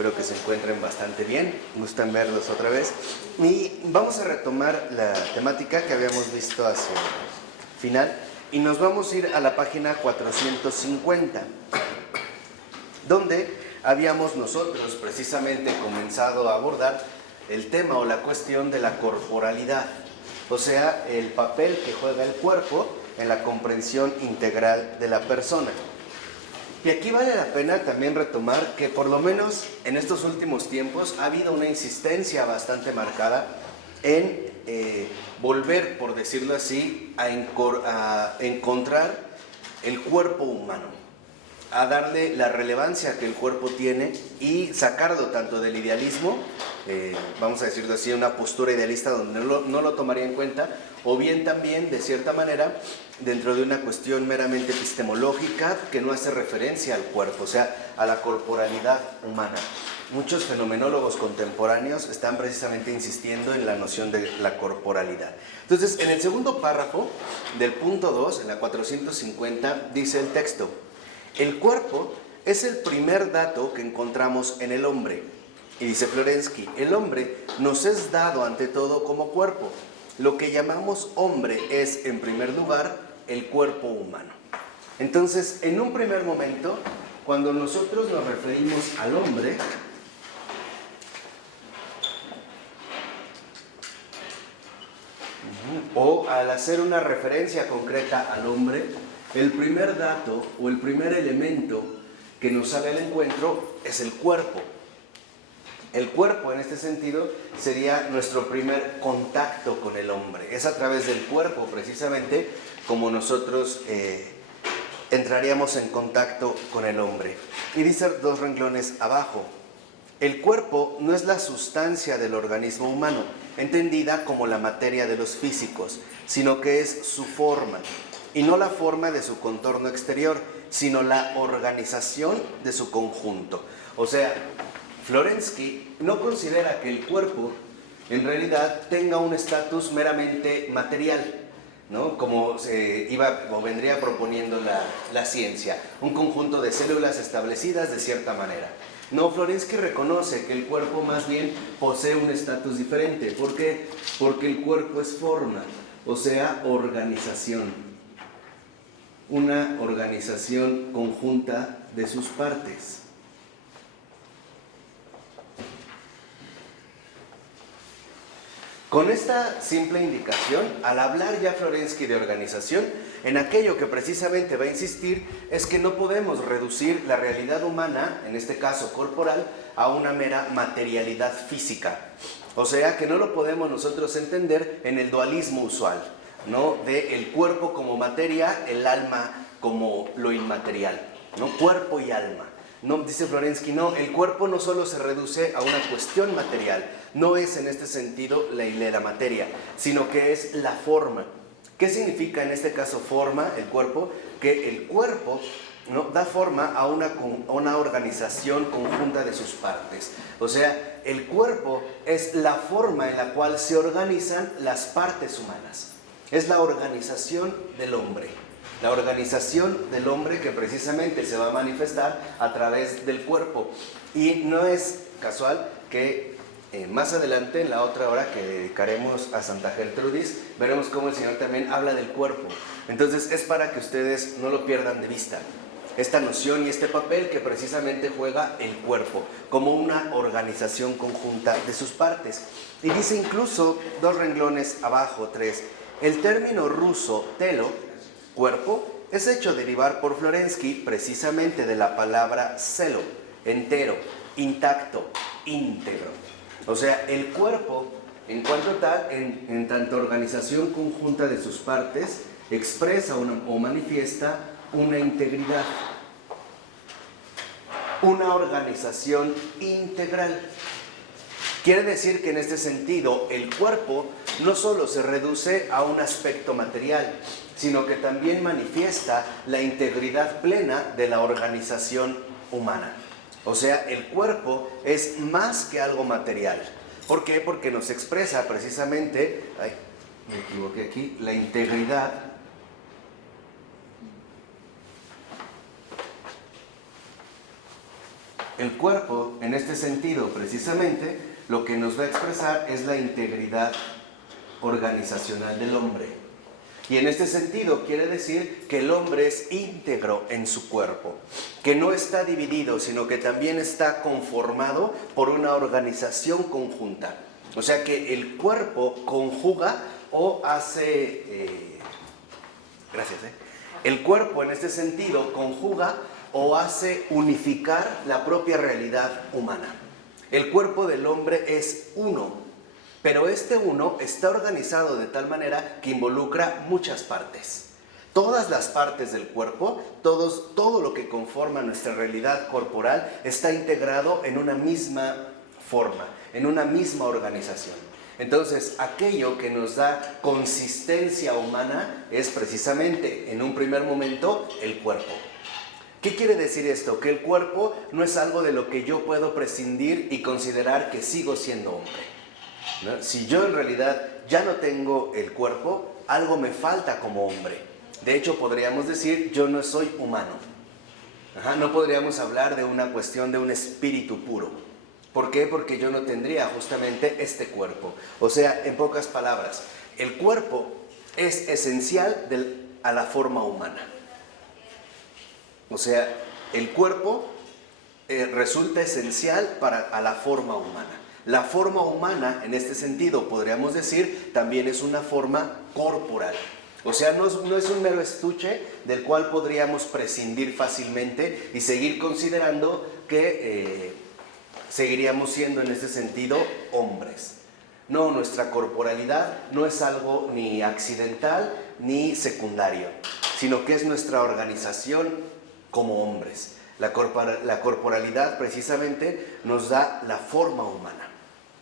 espero que se encuentren bastante bien, gustan verlos otra vez. Y vamos a retomar la temática que habíamos visto hacia el final y nos vamos a ir a la página 450, donde habíamos nosotros precisamente comenzado a abordar el tema o la cuestión de la corporalidad, o sea, el papel que juega el cuerpo en la comprensión integral de la persona. Y aquí vale la pena también retomar que por lo menos en estos últimos tiempos ha habido una insistencia bastante marcada en volver, por decirlo así, a encontrar el cuerpo humano, a darle la relevancia que el cuerpo tiene y sacarlo tanto del idealismo, vamos a decirlo así, una postura idealista donde no lo tomaría en cuenta, o bien también, de cierta manera, dentro de una cuestión meramente epistemológica que no hace referencia al cuerpo, o sea, a la corporalidad humana. Muchos fenomenólogos contemporáneos están precisamente insistiendo en la noción de la corporalidad. Entonces, en el segundo párrafo del punto 2, en la 450, dice el texto: el cuerpo es el primer dato que encontramos en el hombre. Y dice Florensky, el hombre nos es dado ante todo como cuerpo. Lo que llamamos hombre es, en primer lugar, el cuerpo humano. Entonces, en un primer momento, cuando nosotros nos referimos al hombre, o al hacer una referencia concreta al hombre, el primer dato o el primer elemento que nos sale al encuentro es el cuerpo. El cuerpo, en este sentido, sería nuestro primer contacto con el hombre. Es a través del cuerpo, precisamente, como nosotros entraríamos en contacto con el hombre. Y dice dos renglones abajo: el cuerpo no es la sustancia del organismo humano, entendida como la materia de los físicos, sino que es su forma, y no la forma de su contorno exterior, sino la organización de su conjunto. O sea, Florensky no considera que el cuerpo en realidad tenga un estatus meramente material, ¿no? Como vendría proponiendo la ciencia, un conjunto de células establecidas de cierta manera. No, Florensky reconoce que el cuerpo más bien posee un estatus diferente. ¿Por qué? Porque el cuerpo es forma, o sea, organización. Una organización conjunta de sus partes. Con esta simple indicación, al hablar ya Florensky de organización, en aquello que precisamente va a insistir es que no podemos reducir la realidad humana, en este caso corporal, a una mera materialidad física. O sea, que no lo podemos nosotros entender en el dualismo usual, ¿no? De el cuerpo como materia, el alma como lo inmaterial, ¿no? Cuerpo y alma. No, dice Florensky, no, el cuerpo no solo se reduce a una cuestión material, no es en este sentido la materia, sino que es la forma. ¿Qué significa en este caso forma, el cuerpo? Que el cuerpo, ¿no?, da forma a una organización conjunta de sus partes. O sea, el cuerpo es la forma en la cual se organizan las partes humanas. Es la organización del hombre. La organización del hombre que precisamente se va a manifestar a través del cuerpo. Y no es casual que más adelante, en la otra hora que dedicaremos a Santa Gertrudis, veremos cómo el Señor también habla del cuerpo. Entonces es para que ustedes no lo pierdan de vista, esta noción y este papel que precisamente juega el cuerpo como una organización conjunta de sus partes. Y dice incluso, dos renglones abajo, 3, el término ruso telo, cuerpo, es hecho derivar por Florensky precisamente de la palabra celo, entero, intacto, íntegro. O sea, el cuerpo, en cuanto tal, en tanto organización conjunta de sus partes, expresa o manifiesta una integridad, una organización integral. Quiere decir que en este sentido el cuerpo no solo se reduce a un aspecto material, sino que también manifiesta la integridad plena de la organización humana. O sea, el cuerpo es más que algo material. ¿Por qué? Porque nos expresa precisamente, me equivoqué aquí, la integridad El cuerpo, en este sentido, precisamente, lo que nos va a expresar es la integridad organizacional del hombre. Y en este sentido quiere decir que el hombre es íntegro en su cuerpo, que no está dividido, sino que también está conformado por una organización conjunta. O sea que el cuerpo conjuga o hace... El cuerpo en este sentido conjuga o hace unificar la propia realidad humana. El cuerpo del hombre es uno, pero este uno está organizado de tal manera que involucra muchas partes. Todas las partes del cuerpo, todo lo que conforma nuestra realidad corporal está integrado en una misma forma, en una misma organización. Entonces, aquello que nos da consistencia humana es precisamente, en un primer momento, el cuerpo. ¿Qué quiere decir esto? Que el cuerpo no es algo de lo que yo puedo prescindir y considerar que sigo siendo hombre, ¿no? Si yo en realidad ya no tengo el cuerpo, algo me falta como hombre. De hecho, podríamos decir, yo no soy humano. No podríamos hablar de una cuestión de un espíritu puro. ¿Por qué? Porque yo no tendría justamente este cuerpo. O sea, en pocas palabras, el cuerpo es esencial a la forma humana. O sea, el cuerpo resulta esencial a la forma humana. La forma humana, en este sentido, podríamos decir, también es una forma corporal. O sea, no es un mero estuche del cual podríamos prescindir fácilmente y seguir considerando que seguiríamos siendo en este sentido hombres. No, nuestra corporalidad no es algo ni accidental ni secundario, sino que es nuestra organización como hombres. La corporalidad precisamente nos da la forma humana,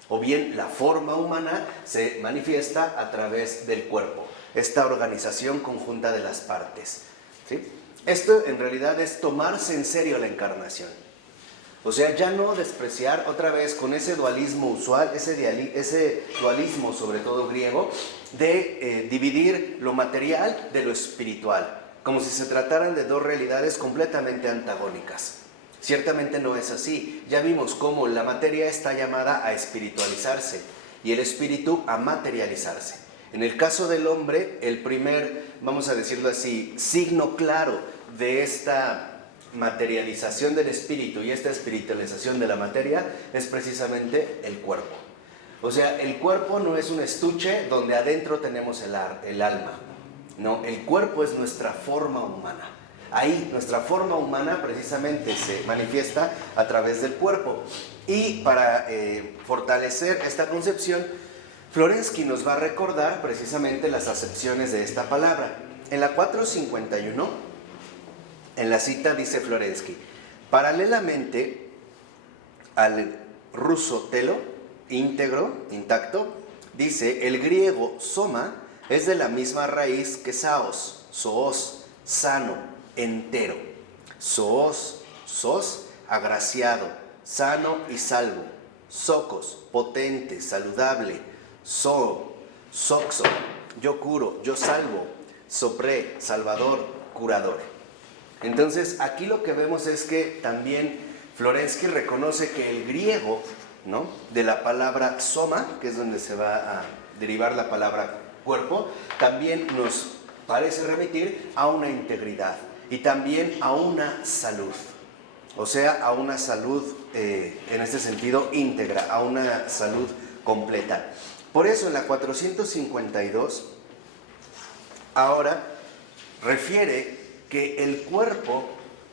o bien la forma humana se manifiesta a través del cuerpo, esta organización conjunta de las partes, ¿sí? Esto en realidad es tomarse en serio la encarnación. O sea, ya no despreciar otra vez con ese dualismo usual, ese dualismo sobre todo griego, de dividir lo material de lo espiritual, como si se trataran de dos realidades completamente antagónicas. Ciertamente no es así. Ya vimos cómo la materia está llamada a espiritualizarse y el espíritu a materializarse. En el caso del hombre, el primer, vamos a decirlo así, signo claro de esta materialización del espíritu y esta espiritualización de la materia es precisamente el cuerpo. O sea, el cuerpo no es un estuche donde adentro tenemos el alma. No, el cuerpo es nuestra forma humana. Ahí nuestra forma humana precisamente se manifiesta a través del cuerpo. Y para fortalecer esta concepción, Florensky nos va a recordar precisamente las acepciones de esta palabra. En la 451, en la cita dice Florensky, paralelamente al ruso telo, íntegro, intacto, dice, el griego soma es de la misma raíz que saos, zoos, sano, entero. Zoos, sos, agraciado, sano y salvo. Socos, potente, saludable. Soxo, yo curo, yo salvo. Sopré, salvador, curador. Entonces, aquí lo que vemos es que también Florensky reconoce que el griego, ¿no?, de la palabra soma, que es donde se va a derivar la palabra cuerpo, también nos parece remitir a una integridad y también a una salud, o sea, a una salud en este sentido íntegra, a una salud completa. Por eso en la 452 ahora refiere que el cuerpo,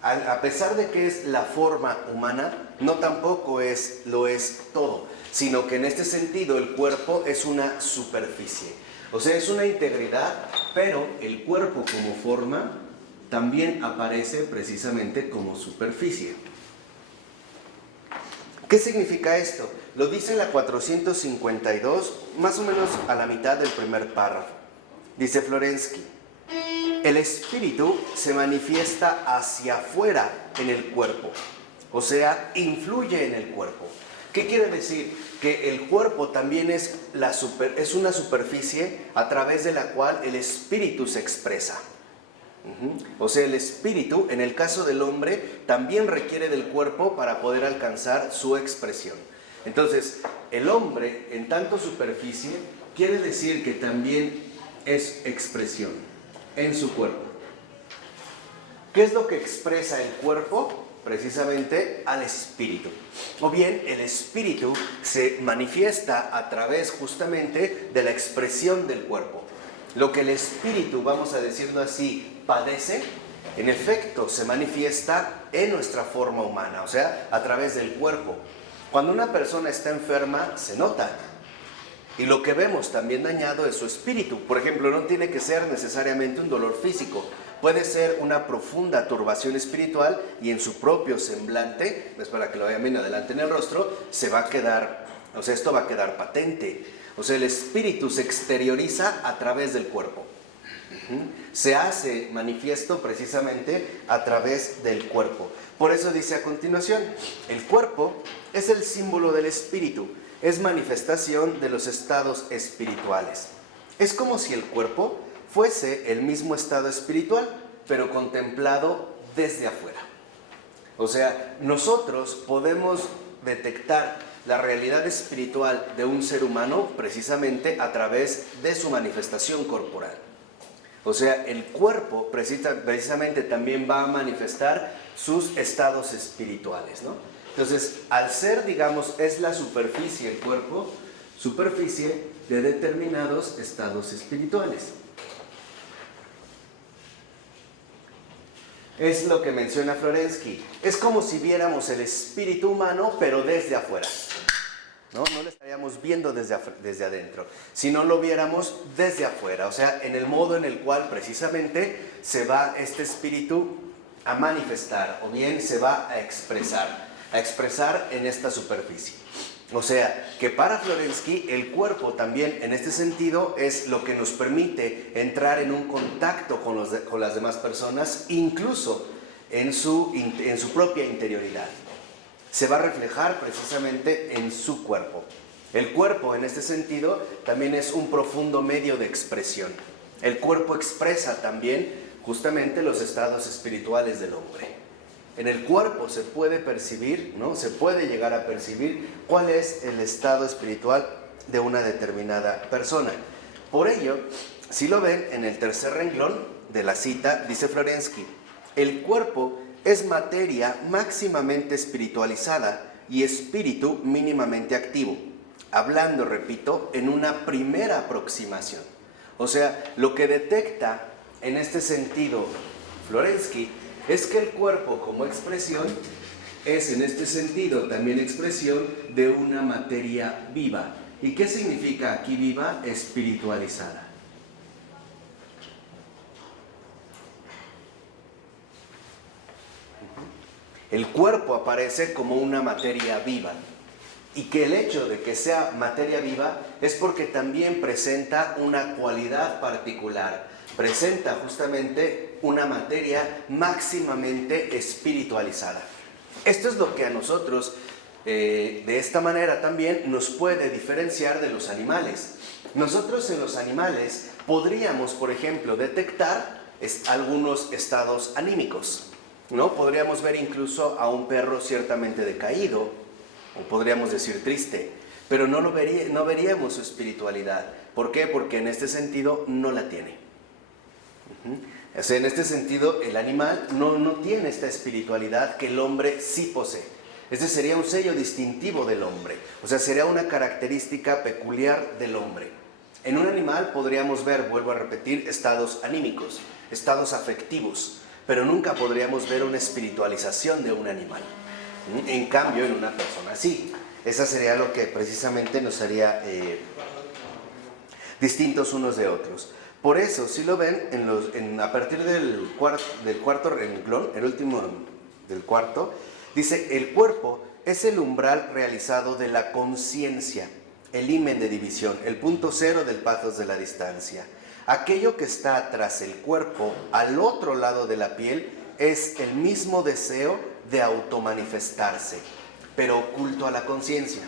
a pesar de que es la forma humana, no tampoco lo es todo, sino que en este sentido el cuerpo es una superficie. O sea, es una integridad, pero el cuerpo como forma también aparece precisamente como superficie. ¿Qué significa esto? Lo dice en la 452, más o menos a la mitad del primer párrafo. Dice Florensky, el espíritu se manifiesta hacia afuera en el cuerpo, o sea, influye en el cuerpo. ¿Qué quiere decir? Que el cuerpo también es una superficie a través de la cual el espíritu se expresa. O sea, el espíritu, en el caso del hombre, también requiere del cuerpo para poder alcanzar su expresión. Entonces, el hombre, en tanto superficie, quiere decir que también es expresión en su cuerpo. ¿Qué es lo que expresa el cuerpo? Precisamente al espíritu. O bien, el espíritu se manifiesta a través justamente de la expresión del cuerpo. Lo que el espíritu, vamos a decirlo así, padece, en efecto se manifiesta en nuestra forma humana, o sea, a través del cuerpo. Cuando una persona está enferma, se nota. Y lo que vemos también dañado es su espíritu. Por ejemplo, no tiene que ser necesariamente un dolor físico. Puede ser una profunda turbación espiritual y en su propio semblante, no es para que lo vean bien adelante en el rostro, se va a quedar, o sea, esto va a quedar patente. O sea, el espíritu se exterioriza a través del cuerpo. Se hace manifiesto precisamente a través del cuerpo. Por eso dice a continuación, el cuerpo es el símbolo del espíritu, es manifestación de los estados espirituales. Es como si el cuerpo fuese el mismo estado espiritual, pero contemplado desde afuera. O sea, nosotros podemos detectar la realidad espiritual de un ser humano precisamente a través de su manifestación corporal. O sea, el cuerpo precisamente también va a manifestar sus estados espirituales, ¿no? Entonces, al ser, digamos, es la superficie, el cuerpo, superficie de determinados estados espirituales. Es lo que menciona Florensky. Es como si viéramos el espíritu humano, pero desde afuera. No lo estaríamos viendo desde adentro, si no lo viéramos desde afuera, o sea, en el modo en el cual precisamente se va este espíritu a manifestar, o bien se va a expresar en esta superficie. O sea, que para Florensky el cuerpo también en este sentido es lo que nos permite entrar en un contacto con las demás personas, incluso en su propia interioridad. Se va a reflejar precisamente en su cuerpo. El cuerpo, en este sentido, también es un profundo medio de expresión. El cuerpo expresa también justamente los estados espirituales del hombre. En el cuerpo se puede percibir, ¿no? Se puede llegar a percibir cuál es el estado espiritual de una determinada persona. Por ello, si lo ven en el tercer renglón de la cita, dice Florensky, el cuerpo es materia máximamente espiritualizada y espíritu mínimamente activo, hablando, repito, en una primera aproximación. O sea, lo que detecta en este sentido Florensky es que el cuerpo como expresión es en este sentido también expresión de una materia viva. ¿Y qué significa aquí viva? Espiritualizada. El cuerpo aparece como una materia viva y que el hecho de que sea materia viva es porque también presenta una cualidad particular, presenta justamente una materia máximamente espiritualizada. Esto es lo que a nosotros de esta manera también nos puede diferenciar de los animales. Nosotros en los animales podríamos, por ejemplo, detectar algunos estados anímicos, ¿no? Podríamos ver incluso a un perro ciertamente decaído, o podríamos decir triste, pero no veríamos su espiritualidad. ¿Por qué? Porque en este sentido no la tiene. O sea, en este sentido el animal no tiene esta espiritualidad que el hombre sí posee. Este sería un sello distintivo del hombre, o sea, sería una característica peculiar del hombre. En un animal podríamos ver, vuelvo a repetir, estados anímicos, estados afectivos, pero nunca podríamos ver una espiritualización de un animal. En cambio, en una persona sí. Esa sería lo que precisamente nos haría distintos unos de otros. Por eso, si lo ven, a partir del cuarto renglón, el último del cuarto, dice, el cuerpo es el umbral realizado de la conciencia, el himen de división, el punto cero del pathos de la distancia. Aquello que está tras el cuerpo, al otro lado de la piel, es el mismo deseo de automanifestarse, pero oculto a la conciencia.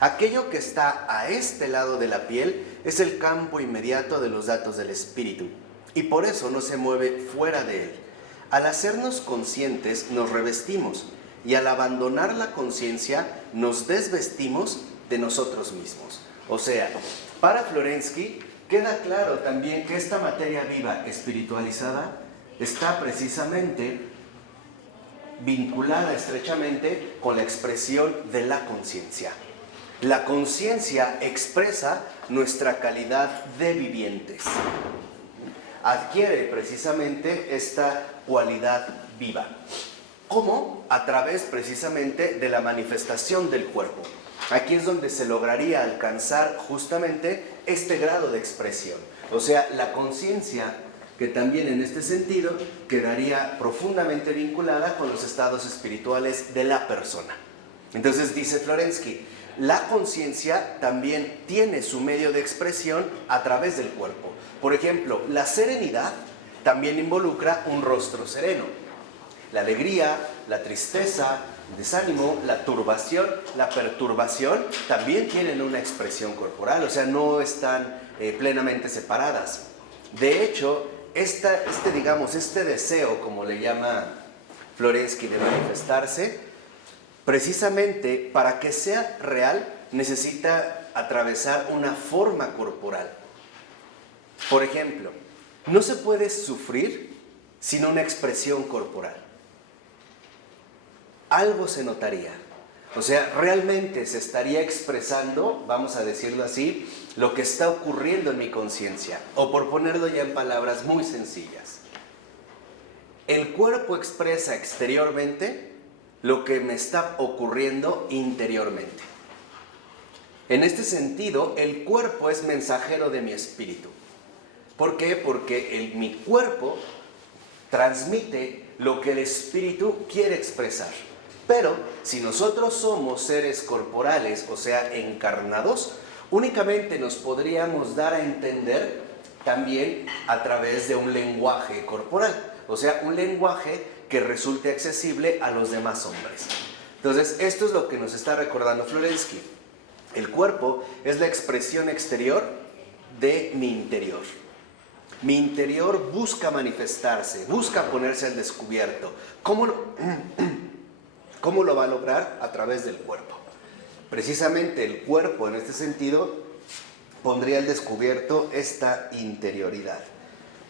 Aquello que está a este lado de la piel es el campo inmediato de los datos del espíritu. y por eso no se mueve fuera de él. Al hacernos conscientes nos revestimos y al abandonar la conciencia nos desvestimos de nosotros mismos. O sea, para Florensky queda claro también que esta materia viva espiritualizada está precisamente vinculada estrechamente con la expresión de la conciencia. La conciencia expresa nuestra calidad de vivientes. Adquiere precisamente esta cualidad viva. ¿Cómo? A través precisamente de la manifestación del cuerpo. Aquí es donde se lograría alcanzar justamente este grado de expresión. O sea, la conciencia, que también en este sentido quedaría profundamente vinculada con los estados espirituales de la persona. Entonces dice Florensky, la conciencia también tiene su medio de expresión a través del cuerpo. Por ejemplo, la serenidad también involucra un rostro sereno. La alegría, la tristeza, el desánimo, la turbación, la perturbación también tienen una expresión corporal, o sea, no están plenamente separadas. De hecho, este deseo, como le llama Florensky, de manifestarse, precisamente para que sea real, necesita atravesar una forma corporal. Por ejemplo, no se puede sufrir sin una expresión corporal. Algo se notaría. O sea, realmente se estaría expresando, vamos a decirlo así, lo que está ocurriendo en mi conciencia. O por ponerlo ya en palabras muy sencillas. El cuerpo expresa exteriormente lo que me está ocurriendo interiormente. En este sentido, el cuerpo es mensajero de mi espíritu. ¿Por qué? Porque mi cuerpo transmite lo que el espíritu quiere expresar. Pero si nosotros somos seres corporales, o sea, encarnados, únicamente nos podríamos dar a entender también a través de un lenguaje corporal. O sea, un lenguaje que resulte accesible a los demás hombres. Entonces, esto es lo que nos está recordando Florensky. El cuerpo es la expresión exterior de mi interior. Mi interior busca manifestarse, busca ponerse al descubierto. ¿Cómo lo va a lograr? A través del cuerpo. Precisamente el cuerpo, en este sentido, pondría al descubierto esta interioridad,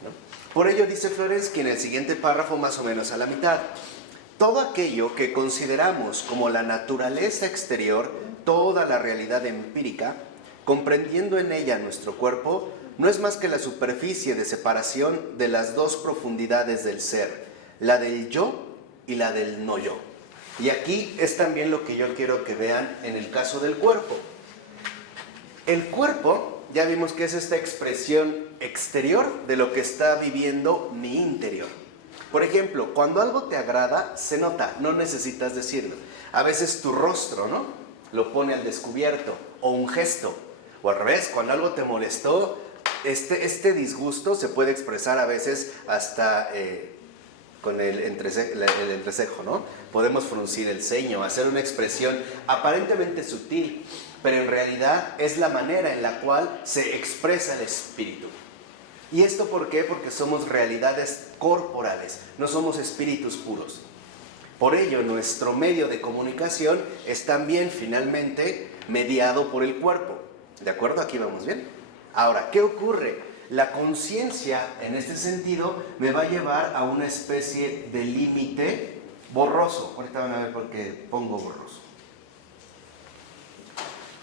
¿no? Por ello dice Florensky en el siguiente párrafo, más o menos a la mitad: todo aquello que consideramos como la naturaleza exterior, toda la realidad empírica, comprendiendo en ella nuestro cuerpo, no es más que la superficie de separación de las dos profundidades del ser, la del yo y la del no yo. Y aquí es también lo que yo quiero que vean en el caso del cuerpo. El cuerpo, ya vimos que es esta expresión exterior de lo que está viviendo mi interior. Por ejemplo, cuando algo te agrada, se nota, no necesitas decirlo. A veces tu rostro, ¿no?, lo pone al descubierto, o un gesto. O al revés, cuando algo te molestó, este disgusto se puede expresar a veces hasta con el entrecejo, ¿no? Podemos fruncir el ceño, hacer una expresión aparentemente sutil, pero en realidad es la manera en la cual se expresa el espíritu. ¿Y esto por qué? Porque somos realidades corporales, no somos espíritus puros. Por ello, nuestro medio de comunicación es también finalmente mediado por el cuerpo. ¿De acuerdo? Aquí vamos bien. Ahora, ¿qué ocurre? La conciencia, en este sentido, me va a llevar a una especie de límite borroso. Ahorita van a ver por qué pongo borroso.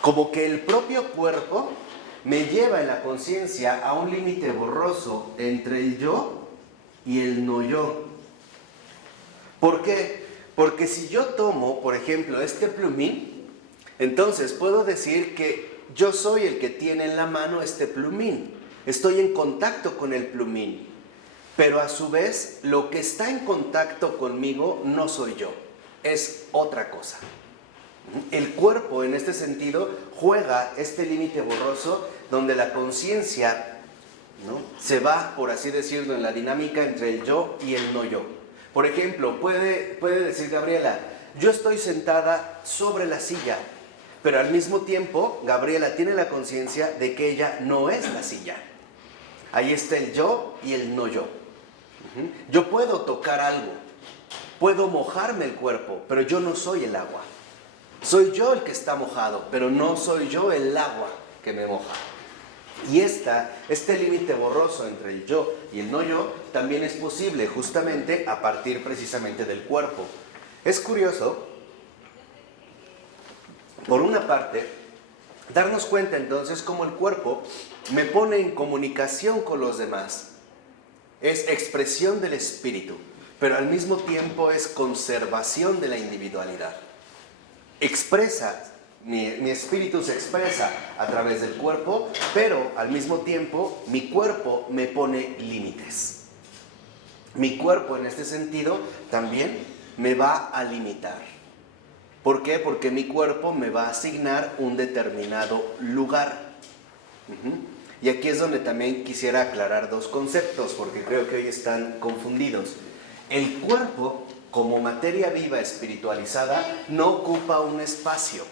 Como que el propio cuerpo me lleva en la conciencia a un límite borroso entre el yo y el no yo. ¿Por qué? Porque si yo tomo, por ejemplo, este plumín, entonces puedo decir que yo soy el que tiene en la mano este plumín. Estoy en contacto con el plumín. Pero a su vez, lo que está en contacto conmigo no soy yo. Es otra cosa. El cuerpo, en este sentido, juega este límite borroso donde la conciencia, ¿no?, se va, por así decirlo, en la dinámica entre el yo y el no yo. Por ejemplo, puede decir Gabriela: yo estoy sentada sobre la silla, pero al mismo tiempo Gabriela tiene la conciencia de que ella no es la silla. Ahí está el yo y el no yo. Yo puedo tocar algo, puedo mojarme el cuerpo, pero yo no soy el agua. Soy yo el que está mojado, pero no soy yo el agua que me moja. Y este límite borroso entre el yo y el no yo también es posible justamente a partir precisamente del cuerpo. Es curioso, por una parte, darnos cuenta entonces cómo el cuerpo me pone en comunicación con los demás. Es expresión del espíritu, pero al mismo tiempo es conservación de la individualidad. Mi espíritu se expresa a través del cuerpo, pero al mismo tiempo mi cuerpo me pone límites. Mi cuerpo en este sentido también me va a limitar. ¿Por qué? Porque mi cuerpo me va a asignar un determinado lugar. Y aquí es donde también quisiera aclarar dos conceptos, porque creo que hoy están confundidos. El cuerpo, como materia viva espiritualizada, no ocupa un espacio.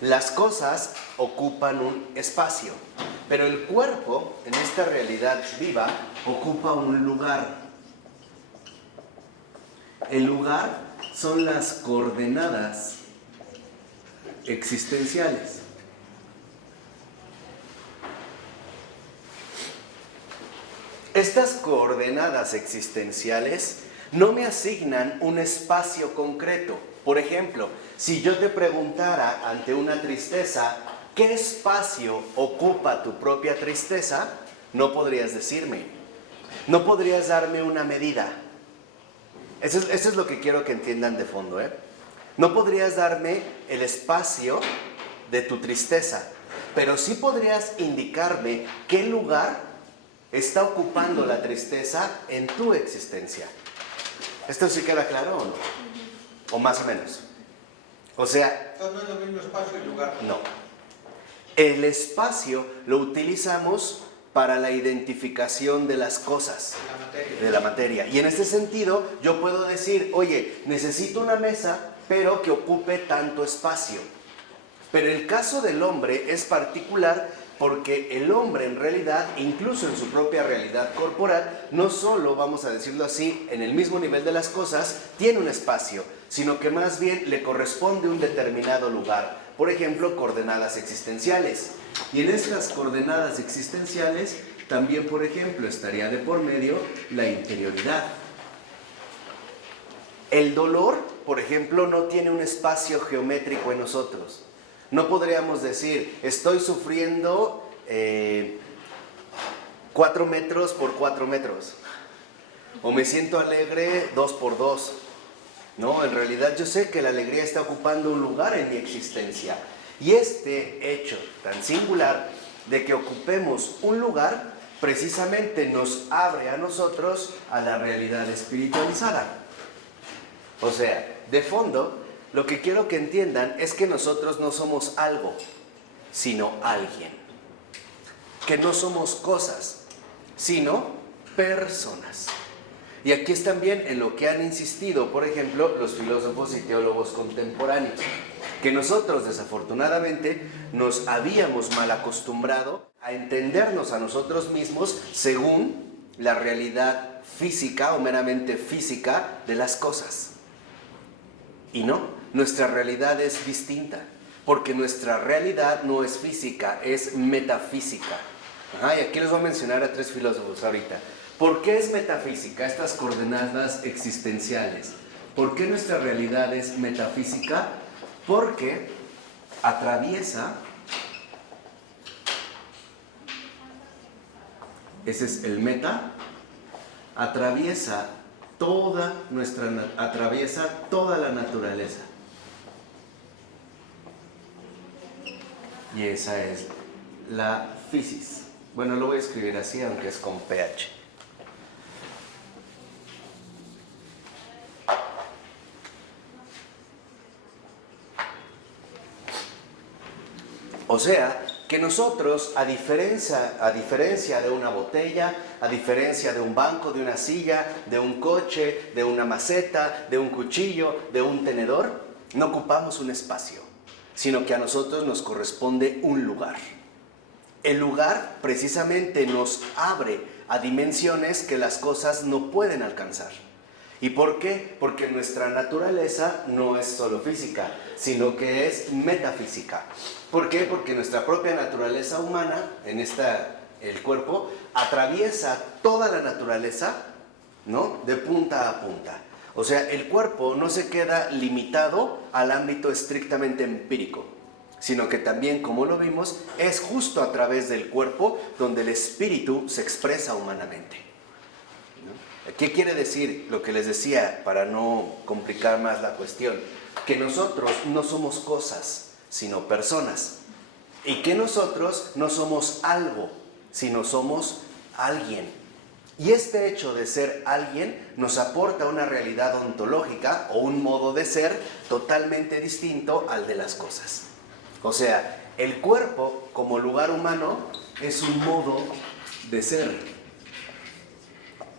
Las cosas ocupan un espacio, pero el cuerpo, en esta realidad viva, ocupa un lugar. El lugar son las coordenadas existenciales. Estas coordenadas existenciales no me asignan un espacio concreto. Por ejemplo, si yo te preguntara ante una tristeza, ¿qué espacio ocupa tu propia tristeza? No podrías decirme. No podrías darme una medida. Eso es lo que quiero que entiendan de fondo, ¿eh? No podrías darme el espacio de tu tristeza, pero sí podrías indicarme qué lugar está ocupando la tristeza en tu existencia. ¿Esto sí queda claro o no? O más o menos. O sea... ¿No es lo mismo espacio y lugar? No. El espacio lo utilizamos para la identificación de las cosas, de la materia. Y en este sentido, yo puedo decir, oye, necesito una mesa, pero que ocupe tanto espacio. Pero el caso del hombre es particular porque el hombre en realidad, incluso en su propia realidad corporal, no solo, vamos a decirlo así, en el mismo nivel de las cosas, tiene un espacio, sino que más bien le corresponde un determinado lugar. Por ejemplo, coordenadas existenciales. Y en estas coordenadas existenciales también, por ejemplo, estaría de por medio la interioridad. El dolor, por ejemplo, no tiene un espacio geométrico en nosotros. No podríamos decir, estoy sufriendo 4 metros por 4 metros. O me siento alegre 2 por 2. No, en realidad yo sé que la alegría está ocupando un lugar en mi existencia. Y este hecho tan singular de que ocupemos un lugar, precisamente nos abre a nosotros a la realidad espiritualizada. O sea, de fondo, lo que quiero que entiendan es que nosotros no somos algo, sino alguien. Que no somos cosas, sino personas. Y aquí es también en lo que han insistido, por ejemplo, los filósofos y teólogos contemporáneos, que nosotros desafortunadamente nos habíamos mal acostumbrado a entendernos a nosotros mismos según la realidad física o meramente física de las cosas. Y no, nuestra realidad es distinta, porque nuestra realidad no es física, es metafísica. Y aquí les voy a mencionar a 3 filósofos ahorita. ¿Por qué es metafísica? Estas coordenadas existenciales. ¿Por qué nuestra realidad es metafísica? Porque atraviesa, ese es el meta, atraviesa toda la naturaleza. Y esa es la physis. Bueno, lo voy a escribir así, aunque es con PH. O sea, que nosotros, a diferencia de una botella, a diferencia de un banco, de una silla, de un coche, de una maceta, de un cuchillo, de un tenedor, no ocupamos un espacio, sino que a nosotros nos corresponde un lugar. El lugar precisamente nos abre a dimensiones que las cosas no pueden alcanzar. ¿Y por qué? Porque nuestra naturaleza no es solo física, sino que es metafísica. ¿Por qué? Porque nuestra propia naturaleza humana, el cuerpo, atraviesa toda la naturaleza, ¿no? De punta a punta. O sea, el cuerpo no se queda limitado al ámbito estrictamente empírico, sino que también, como lo vimos, es justo a través del cuerpo donde el espíritu se expresa humanamente. ¿Qué quiere decir lo que les decía para no complicar más la cuestión? Que nosotros no somos cosas, sino personas. Y que nosotros no somos algo, sino somos alguien. Y este hecho de ser alguien nos aporta una realidad ontológica o un modo de ser totalmente distinto al de las cosas. O sea, el cuerpo como lugar humano es un modo de ser.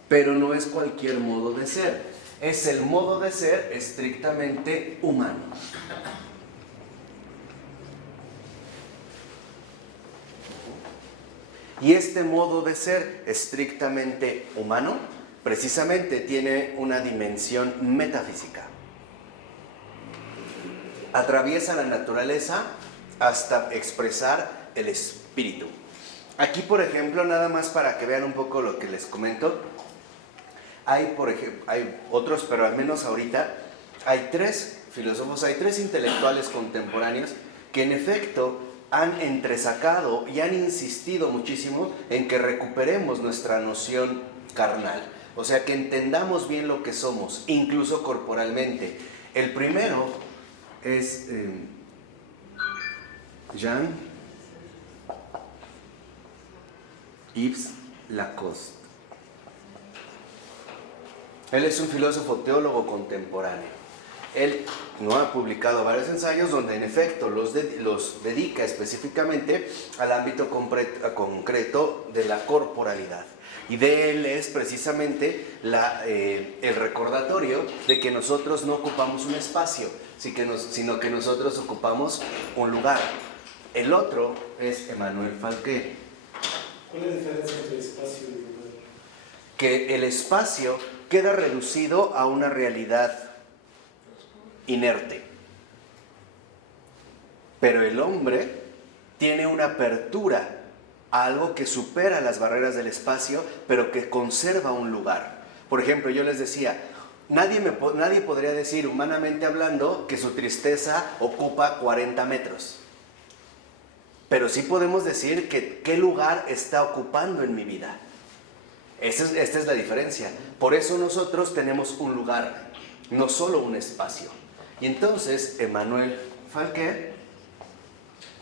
Pero no es cualquier modo de ser, es el modo de ser estrictamente humano. Y este modo de ser estrictamente humano, precisamente tiene una dimensión metafísica. Atraviesa la naturaleza hasta expresar el espíritu. Aquí, por ejemplo, nada más para que vean un poco lo que les comento, hay otros, pero al menos ahorita, hay 3 filósofos, hay 3 intelectuales contemporáneos que en efecto han entresacado y han insistido muchísimo en que recuperemos nuestra noción carnal. O sea, que entendamos bien lo que somos, incluso corporalmente. El primero es Jean-Yves Lacoste. Él es un filósofo teólogo contemporáneo. Él no ha publicado varios ensayos donde en efecto los dedica específicamente al ámbito concreto de la corporalidad. Y de él es precisamente el recordatorio de que nosotros no ocupamos un espacio, sino que nosotros ocupamos un lugar. El otro es Emmanuel Falquet. ¿Cuál es la diferencia entre espacio y lugar? Que el espacio queda reducido a una realidad inerte. Pero el hombre tiene una apertura a algo que supera las barreras del espacio, pero que conserva un lugar. Por ejemplo, yo les decía, nadie podría decir, humanamente hablando, que su tristeza ocupa 40 metros. Pero sí podemos decir que qué lugar está ocupando en mi vida. Esta es la diferencia. Por eso nosotros tenemos un lugar, no solo un espacio. Y entonces, Emmanuel Falquet...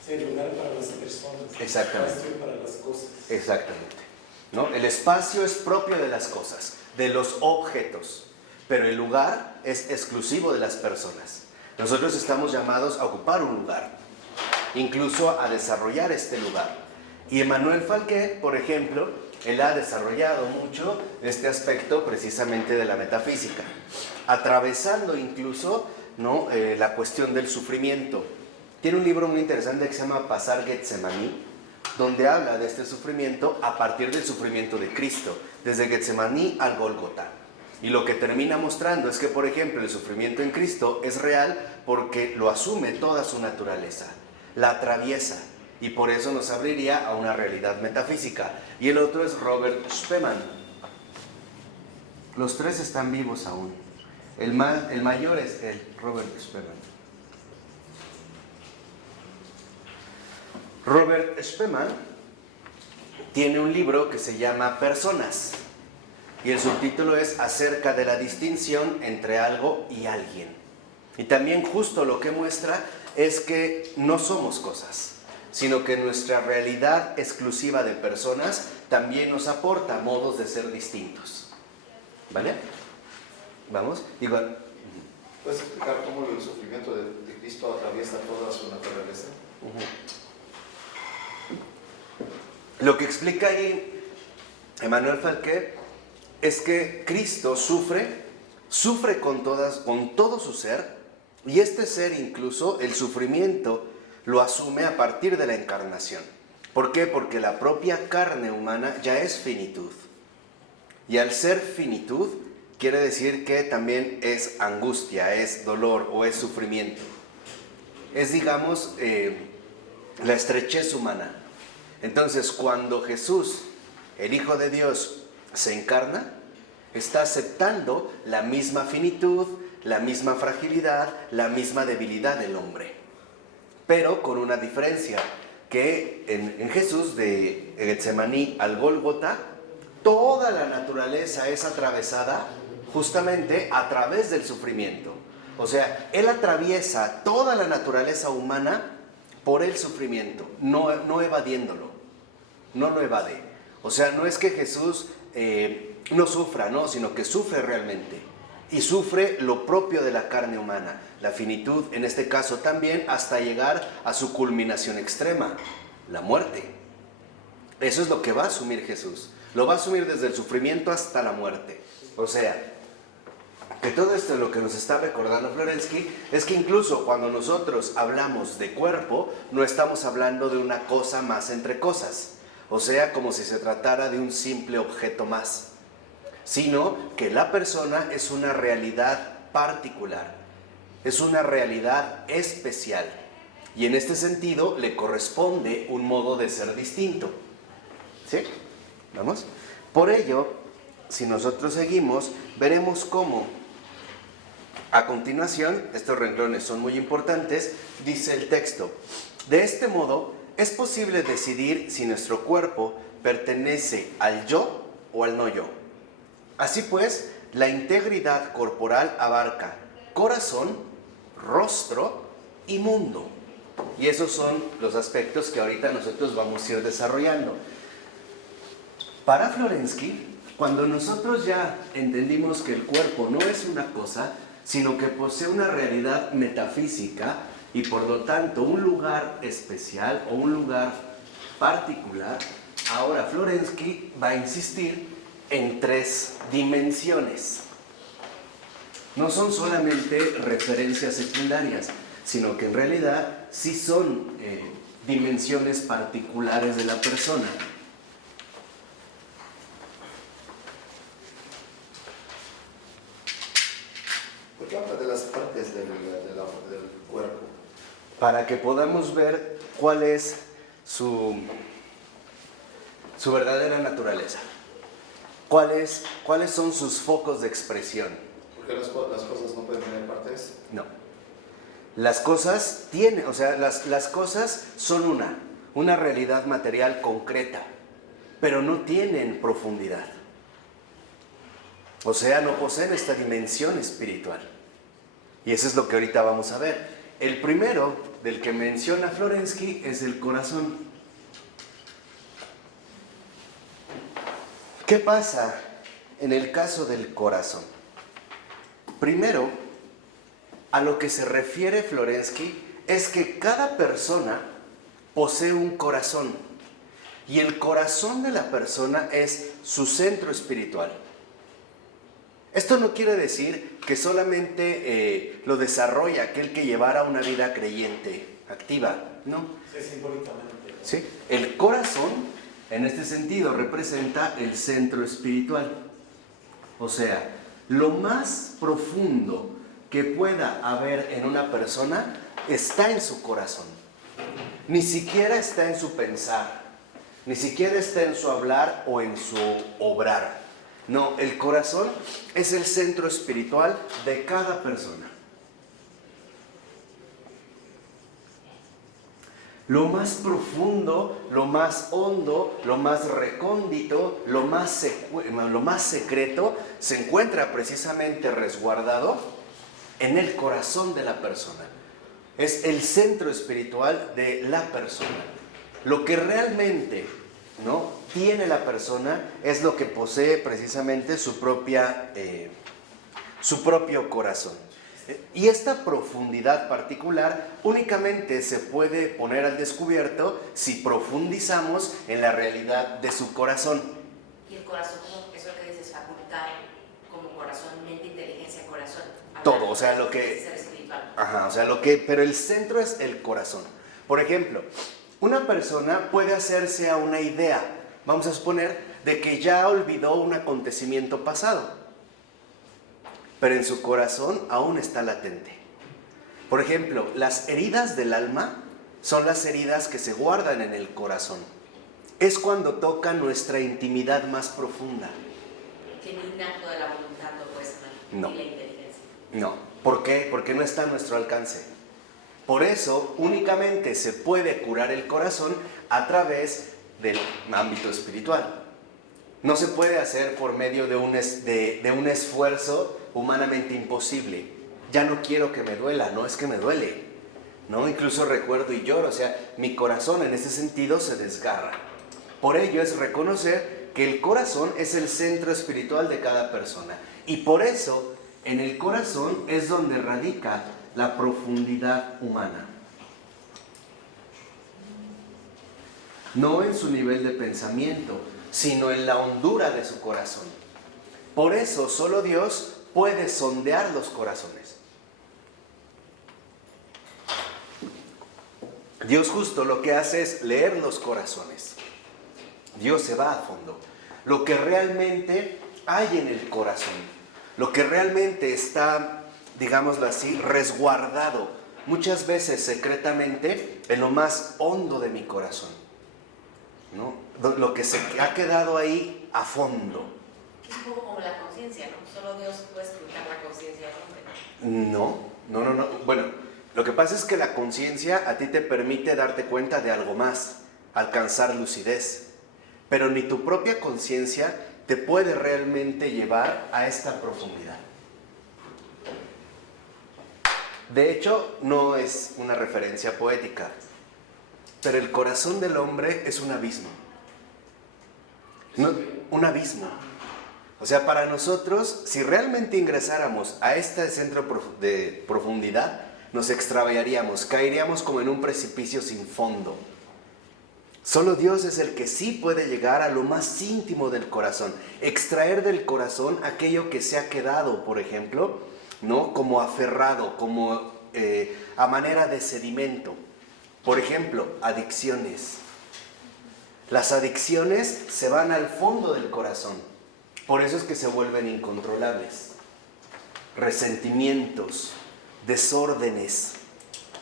Sí, el lugar para las personas. Exactamente. El espacio para las cosas. Exactamente. ¿No? El espacio es propio de las cosas, de los objetos, pero el lugar es exclusivo de las personas. Nosotros estamos llamados a ocupar un lugar, incluso a desarrollar este lugar. Y Emmanuel Falquet, por ejemplo, él ha desarrollado mucho este aspecto precisamente de la metafísica, atravesando incluso, ¿no?, la cuestión del sufrimiento. Tiene un libro muy interesante que se llama Pasar Getsemaní, donde habla de este sufrimiento a partir del sufrimiento de Cristo, desde Getsemaní al Gólgota. Y lo que termina mostrando es que, por ejemplo, el sufrimiento en Cristo es real porque lo asume toda su naturaleza, la atraviesa, y por eso nos abriría a una realidad metafísica. Y el otro es Robert Spemann. Los 3 están vivos aún. El mayor es el Robert Spemann. Robert Spemann tiene un libro que se llama Personas, y el subtítulo es Acerca de la distinción entre algo y alguien. Y también justo lo que muestra es que no somos cosas, sino que nuestra realidad exclusiva de personas también nos aporta modos de ser distintos. ¿Vale? ¿Vamos? Igual. ¿Puedes explicar cómo el sufrimiento de Cristo atraviesa toda su naturaleza? Lo que explica ahí Emmanuel Falquet es que Cristo sufre con todo su ser, y este ser incluso el sufrimiento lo asume a partir de la encarnación. ¿Por qué? Porque la propia carne humana ya es finitud. Y al ser finitud, quiere decir que también es angustia, es dolor o es sufrimiento. Es, digamos, la estrechez humana. Entonces, cuando Jesús, el Hijo de Dios, se encarna, está aceptando la misma finitud, la misma fragilidad, la misma debilidad del hombre. Pero con una diferencia, que en Jesús de Getsemaní al Gólgota, toda la naturaleza es atravesada justamente a través del sufrimiento. O sea, Él atraviesa toda la naturaleza humana por el sufrimiento, no evadiéndolo, no lo evade. O sea, no es que Jesús no sufra, no, sino que sufre realmente. Y sufre lo propio de la carne humana, la finitud, en este caso también, hasta llegar a su culminación extrema, la muerte. Eso es lo que va a asumir Jesús. Lo va a asumir desde el sufrimiento hasta la muerte. O sea, que todo esto lo que nos está recordando Florensky es que incluso cuando nosotros hablamos de cuerpo, no estamos hablando de una cosa más entre cosas. O sea, como si se tratara de un simple objeto más, sino que la persona es una realidad particular, es una realidad especial, y en este sentido le corresponde un modo de ser distinto. ¿Sí? ¿Vamos? Por ello, si nosotros seguimos, veremos cómo a continuación, estos renglones son muy importantes, dice el texto: de este modo, es posible decidir si nuestro cuerpo pertenece al yo o al no yo. Así pues, la integridad corporal abarca corazón, rostro y mundo. Y esos son los aspectos que ahorita nosotros vamos a ir desarrollando. Para Florensky, cuando nosotros ya entendimos que el cuerpo no es una cosa, sino que posee una realidad metafísica y por lo tanto un lugar especial o un lugar particular, ahora Florensky va a insistir en 3 dimensiones. No son solamente referencias secundarias, sino que en realidad sí son dimensiones particulares de la persona. ¿Por qué habla de las partes del cuerpo? Para que podamos ver cuál es su verdadera naturaleza. ¿Cuáles son sus focos de expresión? ¿Por qué las cosas no pueden tener partes? No. Las cosas tienen, o sea, las cosas son una realidad material concreta, pero no tienen profundidad. O sea, no poseen esta dimensión espiritual. Y eso es lo que ahorita vamos a ver. El primero del que menciona Florensky es el corazón. ¿Qué pasa en el caso del corazón? Primero, a lo que se refiere Florensky es que cada persona posee un corazón y el corazón de la persona es su centro espiritual. Esto no quiere decir que solamente lo desarrolla aquel que llevara una vida creyente activa, ¿no? Sí, simbólicamente. ¿Sí? El corazón, en este sentido, representa el centro espiritual. O sea, lo más profundo que pueda haber en una persona está en su corazón. Ni siquiera está en su pensar, ni siquiera está en su hablar o en su obrar. No, el corazón es el centro espiritual de cada persona. Lo más profundo, lo más hondo, lo más recóndito, lo más secreto se encuentra precisamente resguardado en el corazón de la persona. Es el centro espiritual de la persona. Lo que realmente, ¿no?, tiene la persona es lo que posee precisamente su propio corazón. Y esta profundidad particular únicamente se puede poner al descubierto si profundizamos en la realidad de su corazón. Y el corazón, eso es lo que dices, facultad como corazón, mente, inteligencia, corazón. Todo, o sea, lo que... Ser espiritual. Ajá, o sea, pero el centro es el corazón. Por ejemplo, Una persona puede hacerse a una idea, vamos a suponer, de que ya olvidó un acontecimiento pasado, pero en su corazón aún está latente. Por ejemplo, las heridas del alma son las heridas que se guardan en el corazón. Es cuando toca nuestra intimidad más profunda. Que ni un acto de la voluntad lo puede sanar, No. ni la inteligencia. No. ¿Por qué? Porque no está a nuestro alcance. Por eso únicamente se puede curar el corazón a través del ámbito espiritual. No se puede hacer por medio de un esfuerzo humanamente imposible. Ya no quiero que me duela, no es que me duele, ¿no? Incluso recuerdo y lloro, o sea, mi corazón en ese sentido se desgarra. Por ello es reconocer que el corazón es el centro espiritual de cada persona. Y por eso en el corazón es donde radica la profundidad humana. No en su nivel de pensamiento, sino en la hondura de su corazón. Por eso solo Dios puede sondear los corazones. Dios justo lo que hace es leer los corazones. Dios se va a fondo. Lo que realmente hay en el corazón, lo que realmente está, digámoslo así, resguardado, muchas veces secretamente, en lo más hondo de mi corazón, ¿no? Lo que se ha quedado ahí a fondo. Es un poco como la conciencia, ¿no? Solo Dios puede escrutar la conciencia del hombre. No. Bueno, lo que pasa es que la conciencia a ti te permite darte cuenta de algo más, alcanzar lucidez. Pero ni tu propia conciencia te puede realmente llevar a esta profundidad. De hecho, no es una referencia poética, pero el corazón del hombre es un abismo. No, un abismo. O sea, para nosotros, si realmente ingresáramos a este centro de profundidad, nos extraviaríamos, caeríamos como en un precipicio sin fondo. Solo Dios es el que sí puede llegar a lo más íntimo del corazón, extraer del corazón aquello que se ha quedado, por ejemplo, ¿no? Como aferrado, como a manera de sedimento. Por ejemplo, adicciones. Las adicciones se van al fondo del corazón, por eso es que se vuelven incontrolables. Resentimientos, desórdenes.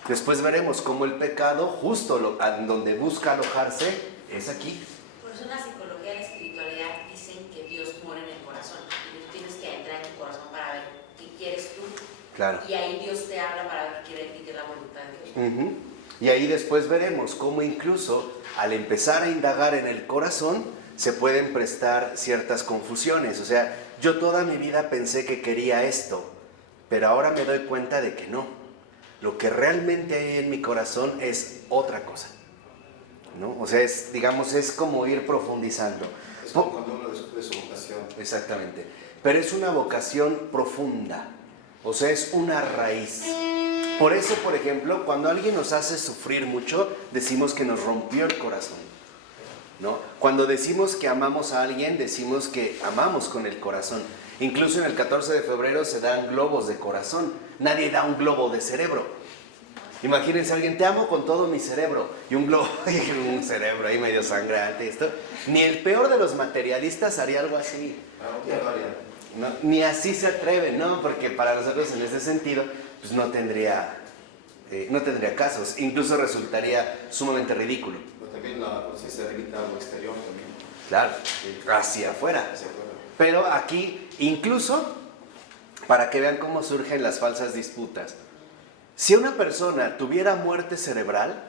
Después veremos cómo el pecado, justo donde busca alojarse, es aquí. Por eso en la psicología y la espiritualidad dicen que Dios mora en el corazón. Y tú tienes que entrar en tu corazón para ver qué quieres tú. Claro. Y ahí Dios te habla para ver qué quiere de ti, que es la voluntad de Dios. Y ahí después veremos cómo incluso al empezar a indagar en el corazón se pueden prestar ciertas confusiones. O sea, yo toda mi vida pensé que quería esto, pero ahora me doy cuenta de que no. Lo que realmente hay en mi corazón es otra cosa, ¿no? O sea, es como ir profundizando. Es como cuando uno descubre su vocación. Exactamente. Pero es una vocación profunda, o sea, es una raíz. Por eso, por ejemplo, cuando alguien nos hace sufrir mucho, decimos que nos rompió el corazón, ¿no? Cuando decimos que amamos a alguien, decimos que amamos con el corazón. Incluso en el 14 de febrero se dan globos de corazón. Nadie da un globo de cerebro. Imagínense a alguien, te amo con todo mi cerebro. Y un globo, un cerebro ahí medio sangrante. Esto. Ni el peor de los materialistas haría algo así. No, ni así se atreven, ¿no? Porque para nosotros en ese sentido, pues no tendría casos. Incluso resultaría sumamente ridículo. Pero también la conciencia limita a lo exterior también. Claro, hacia afuera. Hacia afuera. Pero aquí, incluso, para que vean cómo surgen las falsas disputas, si una persona tuviera muerte cerebral,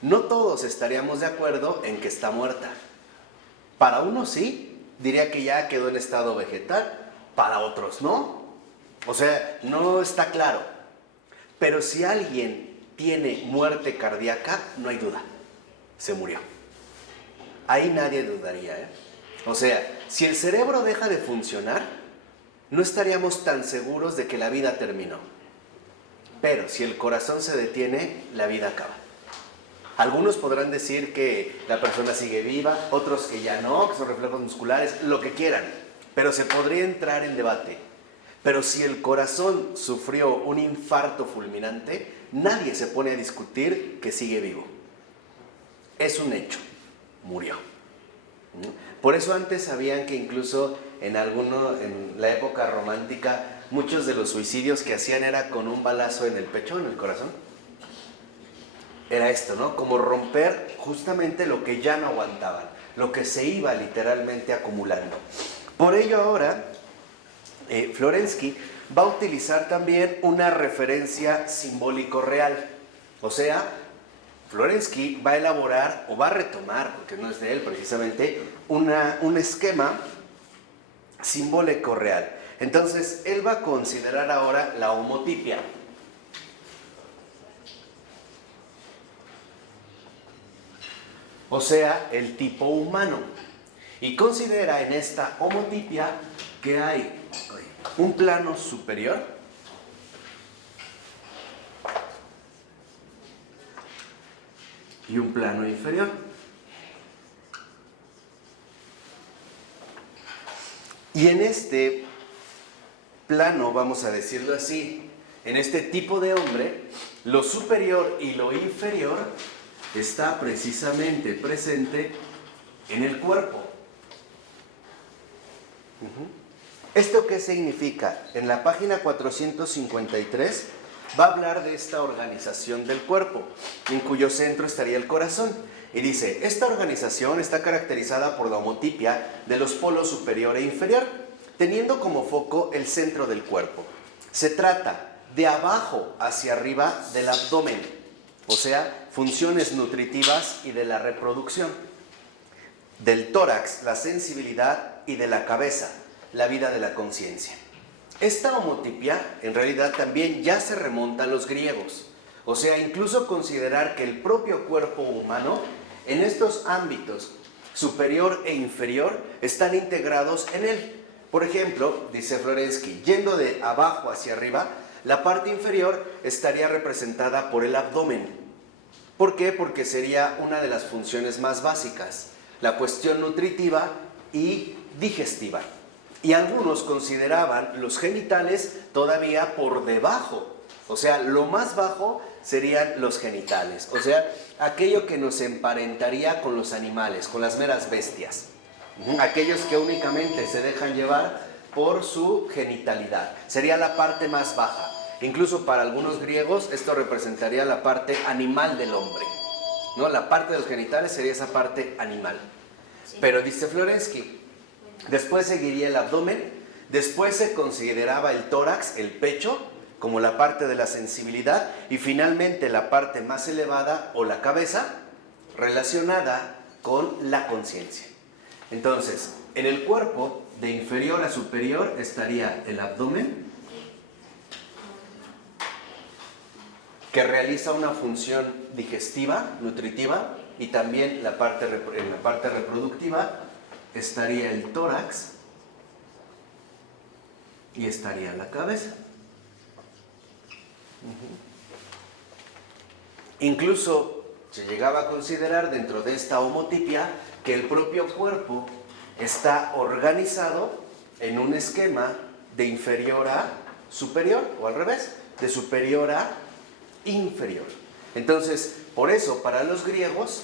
no todos estaríamos de acuerdo en que está muerta. Para unos sí, diría que ya quedó en estado vegetal, para otros no. O sea, no está claro. Pero si alguien tiene muerte cardíaca, no hay duda, se murió. Ahí nadie dudaría, ¿eh? O sea, si el cerebro deja de funcionar, no estaríamos tan seguros de que la vida terminó. Pero si el corazón se detiene, la vida acaba. Algunos podrán decir que la persona sigue viva, otros que ya no, que son reflejos musculares, lo que quieran. Pero se podría entrar en debate. Pero si el corazón sufrió un infarto fulminante, nadie se pone a discutir que sigue vivo. es un hecho, murió. Por eso antes sabían que incluso en la época romántica, muchos de los suicidios que hacían era con un balazo en el pecho, en el corazón. Era esto, ¿no? Como romper justamente lo que ya no aguantaban, lo que se iba literalmente acumulando. Por ello ahora, Florensky va a utilizar también una referencia simbólico real. O sea, Florensky va a elaborar o va a retomar, porque no es de él precisamente, un esquema simbólico real. Entonces, él va a considerar ahora la homotipia. O sea, el tipo humano. Y considera en esta homotipia que hay un plano superior y un plano inferior. Y en este plano, vamos a decirlo así, en este tipo de hombre, lo superior y lo inferior está precisamente presente en el cuerpo. ¿Esto qué significa? En la página 453 va a hablar de esta organización del cuerpo, en cuyo centro estaría el corazón. Y dice, esta organización está caracterizada por la homotipia de los polos superior e inferior, teniendo como foco el centro del cuerpo. Se trata de abajo hacia arriba del abdomen, o sea, funciones nutritivas y de la reproducción. Del tórax, la sensibilidad, y de la cabeza, la vida de la conciencia. Esta homotipia, en realidad, también ya se remonta a los griegos. O sea, incluso considerar que el propio cuerpo humano, en estos ámbitos superior e inferior, están integrados en él. Por ejemplo, dice Florensky, yendo de abajo hacia arriba, la parte inferior estaría representada por el abdomen. ¿Por qué? Porque sería una de las funciones más básicas, la cuestión nutritiva y digestiva. Y algunos consideraban los genitales todavía por debajo, o sea, lo más bajo serían los genitales, o sea, aquello que nos emparentaría con los animales, con las meras bestias, aquellos que únicamente se dejan llevar por su genitalidad, sería la parte más baja. Incluso para algunos griegos esto representaría la parte animal del hombre, ¿no? La parte de los genitales sería esa parte animal. Pero dice Florensky, después seguiría el abdomen, después se consideraba el tórax, el pecho, como la parte de la sensibilidad, y finalmente la parte más elevada o la cabeza, relacionada con la conciencia. Entonces, en el cuerpo, de inferior a superior, estaría el abdomen, que realiza una función digestiva, nutritiva, y también en la parte reproductiva estaría el tórax y estaría la cabeza. Incluso se llegaba a considerar dentro de esta homotipia que el propio cuerpo está organizado en un esquema de inferior a superior, o al revés, de superior a inferior. Entonces, por eso, para los griegos,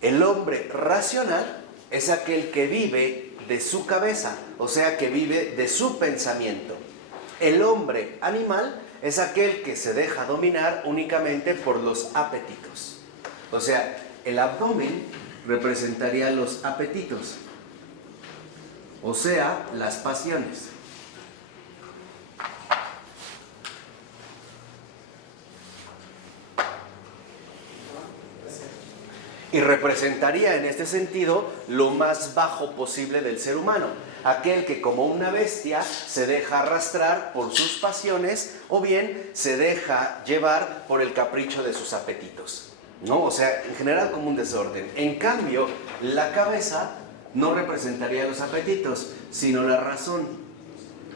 el hombre racional es aquel que vive de su cabeza, o sea, que vive de su pensamiento. El hombre animal es aquel que se deja dominar únicamente por los apetitos. O sea, el abdomen representaría los apetitos, o sea, las pasiones. Y representaría en este sentido lo más bajo posible del ser humano, aquel que como una bestia se deja arrastrar por sus pasiones o bien se deja llevar por el capricho de sus apetitos, ¿no? O sea, en general como un desorden. En cambio, la cabeza no representaría los apetitos, sino la razón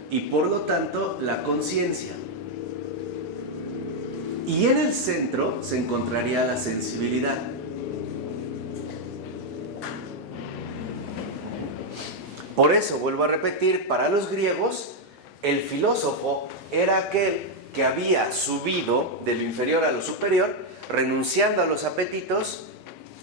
y por lo tanto la conciencia. Y en el centro se encontraría la sensibilidad. Por eso, vuelvo a repetir, para los griegos, el filósofo era aquel que había subido de lo inferior a lo superior, renunciando a los apetitos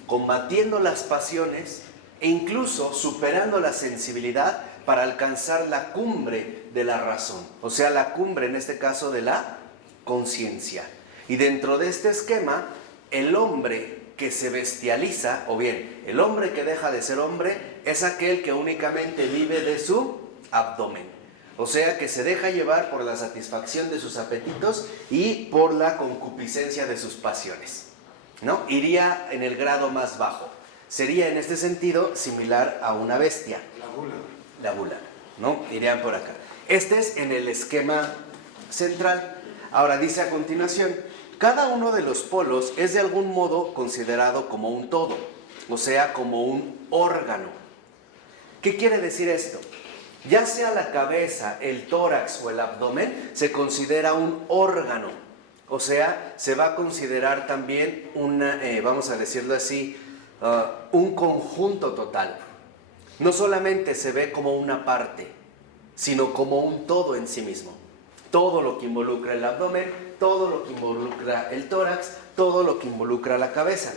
combatiendo las pasiones e incluso superando la sensibilidad para alcanzar la cumbre de la razón, o sea, la cumbre en este caso de la conciencia. Y dentro de este esquema, el hombre que se bestializa, o bien, el hombre que deja de ser hombre, es aquel que únicamente vive de su abdomen. O sea, que se deja llevar por la satisfacción de sus apetitos y por la concupiscencia de sus pasiones, ¿no? Iría en el grado más bajo. Sería en este sentido similar a una bestia. La gula, ¿no? Irían por acá. Este es en el esquema central. Ahora dice a continuación, cada uno de los polos es de algún modo considerado como un todo, o sea, como un órgano. ¿Qué quiere decir esto? Ya sea la cabeza, el tórax o el abdomen, se considera un órgano. O sea, se va a considerar también una, vamos a decirlo así, un conjunto total. No solamente se ve como una parte, sino como un todo en sí mismo. Todo lo que involucra el abdomen, todo lo que involucra el tórax, todo lo que involucra la cabeza.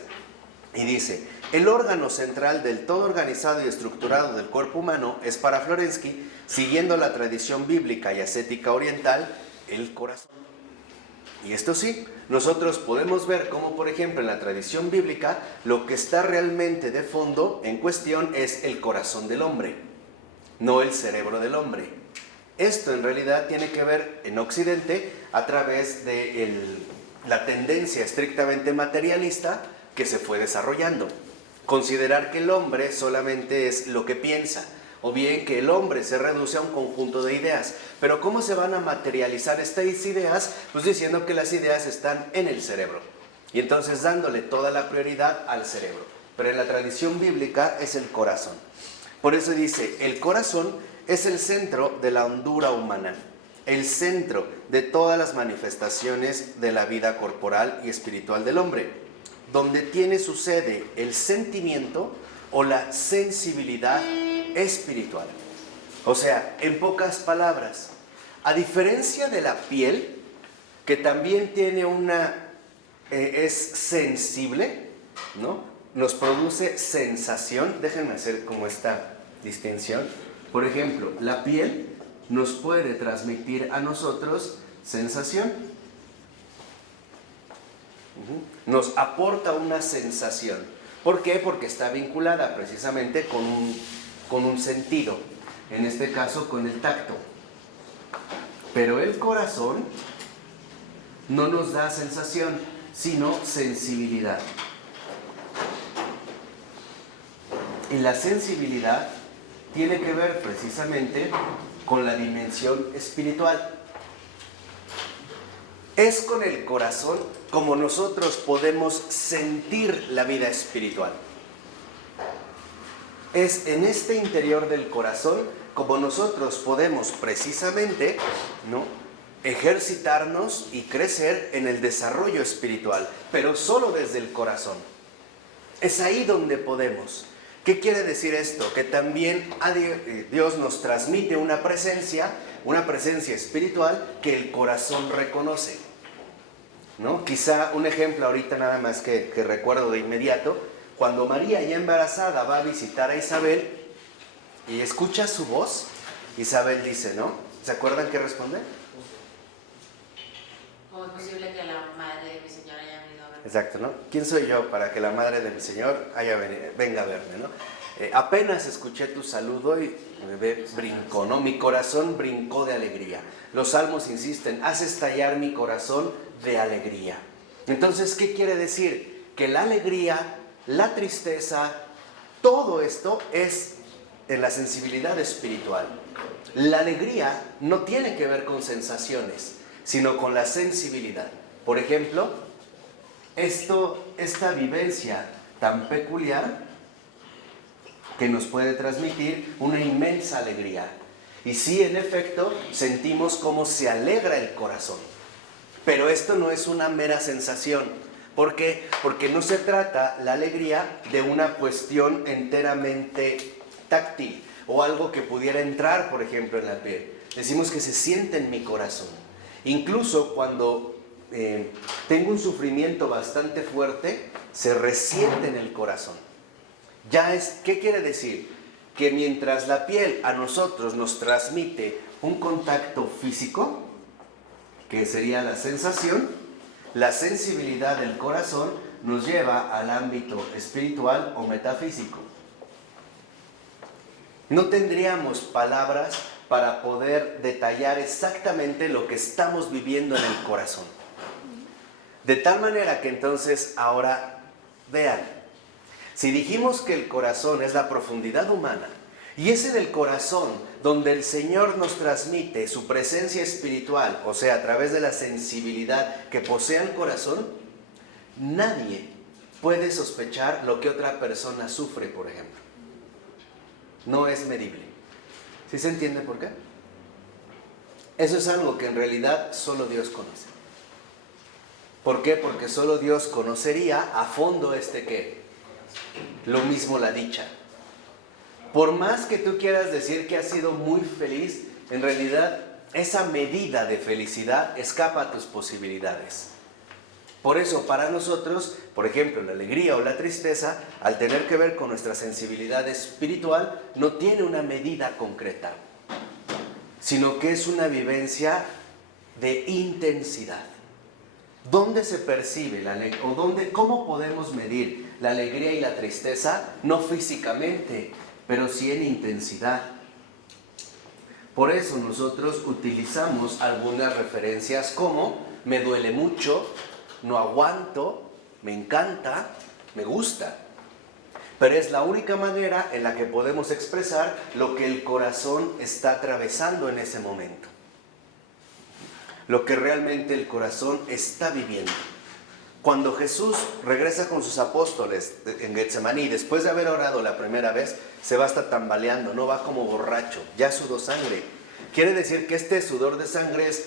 Y dice, el órgano central del todo organizado y estructurado del cuerpo humano es para Florensky, siguiendo la tradición bíblica y ascética oriental, el corazón. Y esto sí, nosotros podemos ver cómo, por ejemplo, en la tradición bíblica, lo que está realmente de fondo en cuestión es el corazón del hombre, no el cerebro del hombre. Esto en realidad tiene que ver en Occidente a través de la tendencia estrictamente materialista que se fue desarrollando. Considerar que el hombre solamente es lo que piensa, o bien que el hombre se reduce a un conjunto de ideas. Pero ¿cómo se van a materializar estas ideas? Pues diciendo que las ideas están en el cerebro. Y entonces dándole toda la prioridad al cerebro. Pero en la tradición bíblica es el corazón. Por eso dice, el corazón es el centro de la hondura humana, el centro de todas las manifestaciones de la vida corporal y espiritual del hombre, donde tiene su sede el sentimiento o la sensibilidad espiritual. O sea, en pocas palabras, a diferencia de la piel, que también tiene es sensible, ¿no? Nos produce sensación. Déjenme hacer como esta distinción. Por ejemplo, la piel nos puede transmitir a nosotros sensación. Nos aporta una sensación. ¿Por qué? Porque está vinculada precisamente con un sentido, en este caso con el tacto. Pero el corazón no nos da sensación, sino sensibilidad. Y la sensibilidad tiene que ver precisamente con la dimensión espiritual. Es con el corazón como nosotros podemos sentir la vida espiritual. Es en este interior del corazón como nosotros podemos precisamente, ¿no?, ejercitarnos y crecer en el desarrollo espiritual, pero solo desde el corazón. Es ahí donde podemos. ¿Qué quiere decir esto? Que también Dios nos transmite una presencia espiritual que el corazón reconoce, ¿no? Quizá un ejemplo ahorita nada más que recuerdo de inmediato, cuando María ya embarazada va a visitar a Isabel y escucha su voz, Isabel dice, ¿no? ¿Se acuerdan qué responde? ¿Cómo es posible que la madre de mi Señor haya venido a verme? Exacto, ¿no? ¿Quién soy yo para que la madre de mi Señor venga a verme, ¿no? Apenas escuché tu saludo y mi bebé brincó, ¿no? Mi corazón brincó de alegría. Los salmos insisten, haz estallar mi corazón de alegría. Entonces, ¿qué quiere decir? Que la alegría, la tristeza, todo esto es en la sensibilidad espiritual. La alegría no tiene que ver con sensaciones, sino con la sensibilidad. Por ejemplo, esta vivencia tan peculiar que nos puede transmitir una inmensa alegría. Y sí, en efecto, sentimos cómo se alegra el corazón. Pero esto no es una mera sensación. ¿Por qué? Porque no se trata la alegría de una cuestión enteramente táctil o algo que pudiera entrar, por ejemplo, en la piel. Decimos que se siente en mi corazón. Incluso cuando tengo un sufrimiento bastante fuerte, se resiente en el corazón. ¿Qué quiere decir? Que mientras la piel a nosotros nos transmite un contacto físico, que sería la sensación, la sensibilidad del corazón nos lleva al ámbito espiritual o metafísico. No tendríamos palabras para poder detallar exactamente lo que estamos viviendo en el corazón. De tal manera que entonces ahora vean, si dijimos que el corazón es la profundidad humana, y es en el corazón donde el Señor nos transmite su presencia espiritual, o sea, a través de la sensibilidad que posee el corazón, nadie puede sospechar lo que otra persona sufre, por ejemplo. No es medible. ¿Sí se entiende por qué? Eso es algo que en realidad solo Dios conoce. ¿Por qué? Porque solo Dios conocería a fondo ¿qué? Lo mismo la dicha. Por más que tú quieras decir que has sido muy feliz, en realidad esa medida de felicidad escapa a tus posibilidades. Por eso para nosotros, por ejemplo, la alegría o la tristeza, al tener que ver con nuestra sensibilidad espiritual, no tiene una medida concreta, sino que es una vivencia de intensidad. ¿Dónde se percibe la alegría? ¿O cómo podemos medir la alegría y la tristeza? No físicamente, pero sí en intensidad. Por eso nosotros utilizamos algunas referencias como me duele mucho, no aguanto, me encanta, me gusta. Pero es la única manera en la que podemos expresar lo que el corazón está atravesando en ese momento. Lo que realmente el corazón está viviendo. Cuando Jesús regresa con sus apóstoles en Getsemaní, después de haber orado la primera vez, se va hasta tambaleando, no va como borracho, ya sudó sangre. Quiere decir que este sudor de sangre es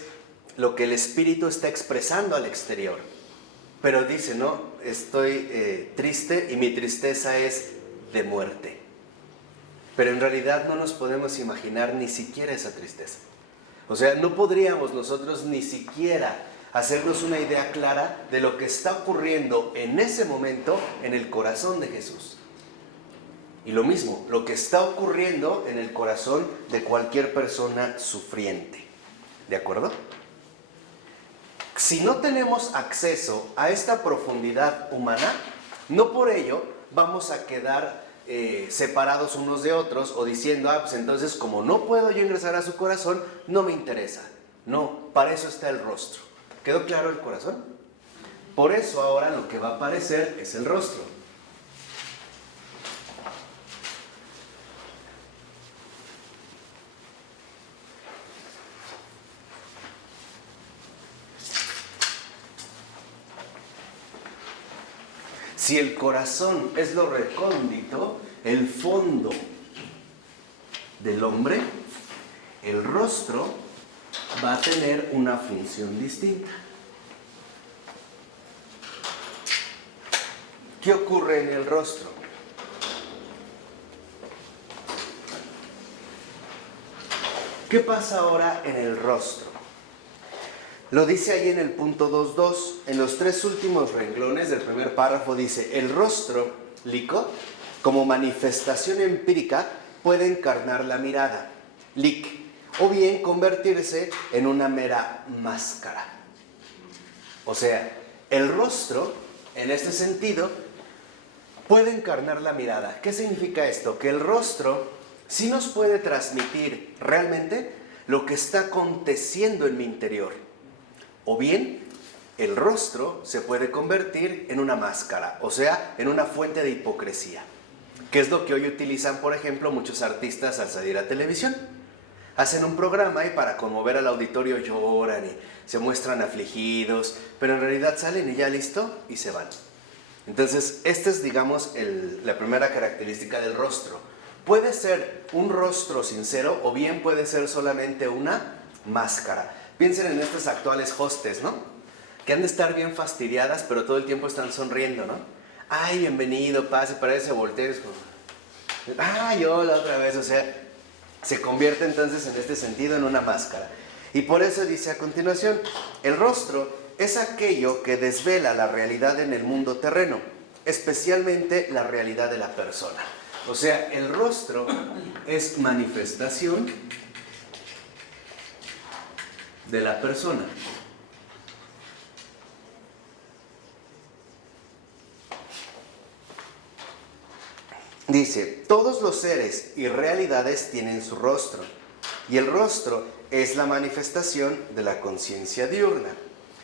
lo que el Espíritu está expresando al exterior. Pero dice, no, estoy triste y mi tristeza es de muerte. Pero en realidad no nos podemos imaginar ni siquiera esa tristeza. O sea, no podríamos nosotros ni siquiera hacernos una idea clara de lo que está ocurriendo en ese momento en el corazón de Jesús. Y lo mismo, lo que está ocurriendo en el corazón de cualquier persona sufriente. ¿De acuerdo? Si no tenemos acceso a esta profundidad humana, no por ello vamos a quedar separados unos de otros o diciendo, pues entonces como no puedo yo ingresar a su corazón, no me interesa. No, para eso está el rostro. ¿Quedó claro el corazón? Por eso ahora lo que va a aparecer es el rostro. Si el corazón es lo recóndito, el fondo del hombre, el rostro va a tener una función distinta. ¿Qué ocurre en el rostro? ¿Qué pasa ahora en el rostro? Lo dice ahí en el punto 2.2, en los 3 últimos renglones del primer párrafo dice, el rostro, lico, como manifestación empírica, puede encarnar la mirada, lic, o bien convertirse en una mera máscara. O sea, el rostro, en este sentido, puede encarnar la mirada. ¿Qué significa esto? Que el rostro sí nos puede transmitir realmente lo que está aconteciendo en mi interior. O bien, el rostro se puede convertir en una máscara, o sea, en una fuente de hipocresía, que es lo que hoy utilizan, por ejemplo, muchos artistas al salir a televisión. Hacen un programa y para conmover al auditorio lloran y se muestran afligidos, pero en realidad salen y ya listo, y se van. Entonces, esta es, digamos, la primera característica del rostro. Puede ser un rostro sincero o bien puede ser solamente una máscara. Piensen en estas actuales hostes, ¿no? Que han de estar bien fastidiadas, pero todo el tiempo están sonriendo, ¿no? Ay, bienvenido, pase, parece voltear. Ay, hola otra vez, o sea, se convierte entonces en este sentido en una máscara. Y por eso dice a continuación, el rostro es aquello que desvela la realidad en el mundo terreno, especialmente la realidad de la persona. O sea, el rostro es manifestación de la persona. Dice, todos los seres y realidades tienen su rostro, y el rostro es la manifestación de la conciencia diurna.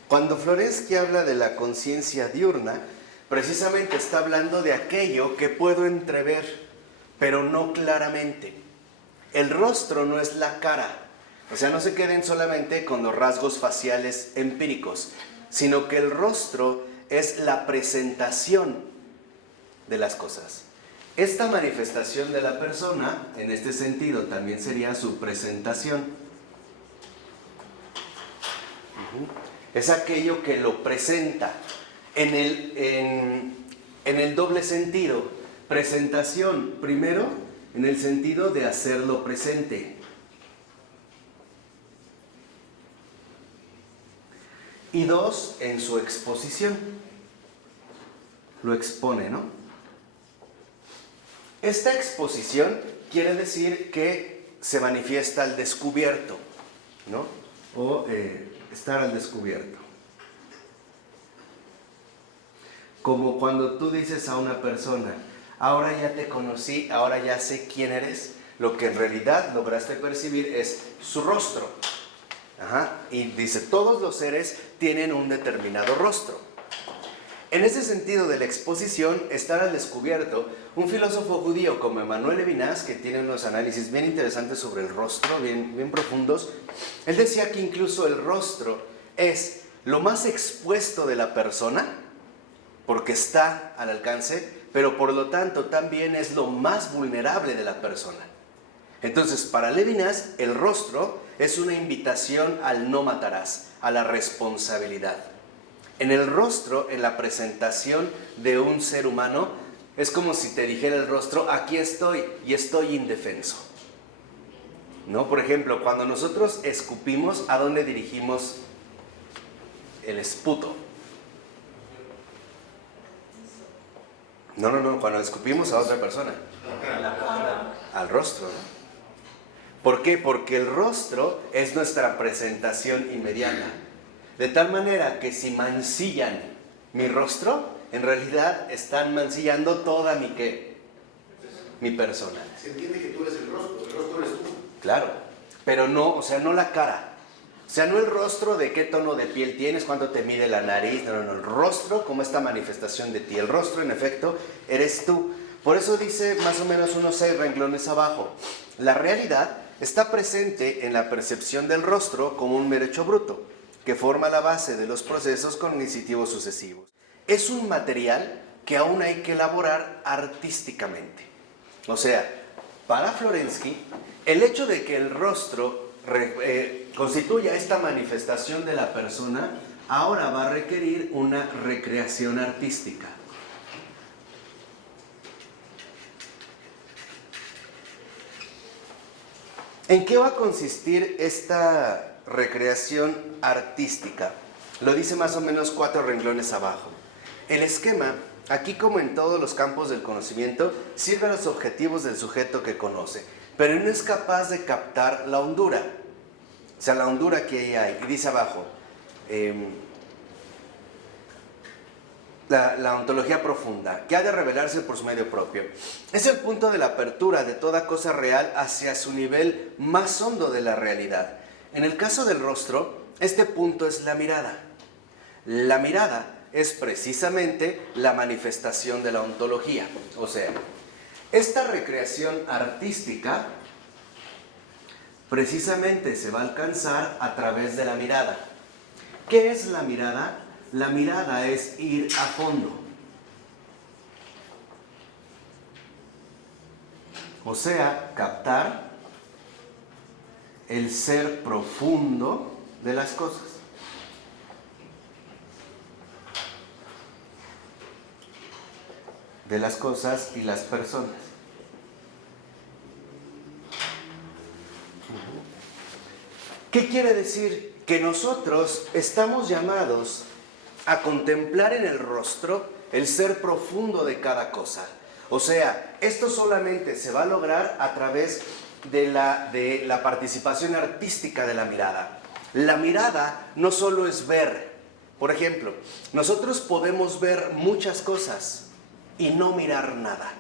Cuando Florensky habla de la conciencia diurna, precisamente está hablando de aquello que puedo entrever, pero no claramente. El rostro no es la cara, o sea, no se queden solamente con los rasgos faciales empíricos, sino que el rostro es la presentación de las cosas. Esta manifestación de la persona, en este sentido, también sería su presentación. Es aquello que lo presenta en el doble sentido. Presentación, primero, en el sentido de hacerlo presente. Y dos, en su exposición. Lo expone, ¿no? Esta exposición quiere decir que se manifiesta al descubierto, ¿no? O estar al descubierto. Como cuando tú dices a una persona, ahora ya te conocí, ahora ya sé quién eres, lo que en realidad lograste percibir es su rostro. Y dice, todos los seres tienen un determinado rostro. En ese sentido de la exposición, estar al descubierto, un filósofo judío como Emmanuel Levinas, que tiene unos análisis bien interesantes sobre el rostro, bien profundos, él decía que incluso el rostro es lo más expuesto de la persona, porque está al alcance, pero por lo tanto también es lo más vulnerable de la persona. Entonces, para Levinas, el rostro es una invitación al no matarás, a la responsabilidad. En el rostro, en la presentación de un ser humano, es como si te dijera el rostro, aquí estoy y estoy indefenso. ¿No? Por ejemplo, cuando nosotros escupimos, ¿a dónde dirigimos el esputo? No, cuando escupimos a otra persona. Al rostro, ¿no? ¿Por qué? Porque el rostro es nuestra presentación inmediata. De tal manera que si mancillan mi rostro, en realidad están mancillando toda mi persona. Se entiende que tú eres el rostro eres tú. Claro, pero no, o sea, no la cara. O sea, no el rostro de qué tono de piel tienes, cuánto te mide la nariz, no, el rostro como esta manifestación de ti. El rostro, en efecto, eres tú. Por eso dice más o menos unos 6 renglones abajo. La realidad está presente en la percepción del rostro como un mero hecho bruto, que forma la base de los procesos cognitivos sucesivos. Es un material que aún hay que elaborar artísticamente. O sea, para Florensky, el hecho de que el rostro constituya esta manifestación de la persona, ahora va a requerir una recreación artística. ¿En qué va a consistir esta recreación artística? Lo dice más o menos 4 renglones abajo. El esquema, aquí como en todos los campos del conocimiento, sirve a los objetivos del sujeto que conoce, pero no es capaz de captar la hondura. O sea, la hondura que ahí hay. Y dice abajo, la ontología profunda, que ha de revelarse por su medio propio. Es el punto de la apertura de toda cosa real hacia su nivel más hondo de la realidad. En el caso del rostro, este punto es la mirada. La mirada es precisamente la manifestación de la ontología. O sea, esta recreación artística precisamente se va a alcanzar a través de la mirada. ¿Qué es la mirada? La mirada es ir a fondo. O sea, captar el ser profundo de las cosas. De las cosas y las personas. ¿Qué quiere decir que nosotros estamos llamados a contemplar en el rostro el ser profundo de cada cosa. O sea, esto solamente se va a lograr a través de la participación artística de la mirada. La mirada no solo es ver. Por ejemplo, nosotros podemos ver muchas cosas y no mirar nada.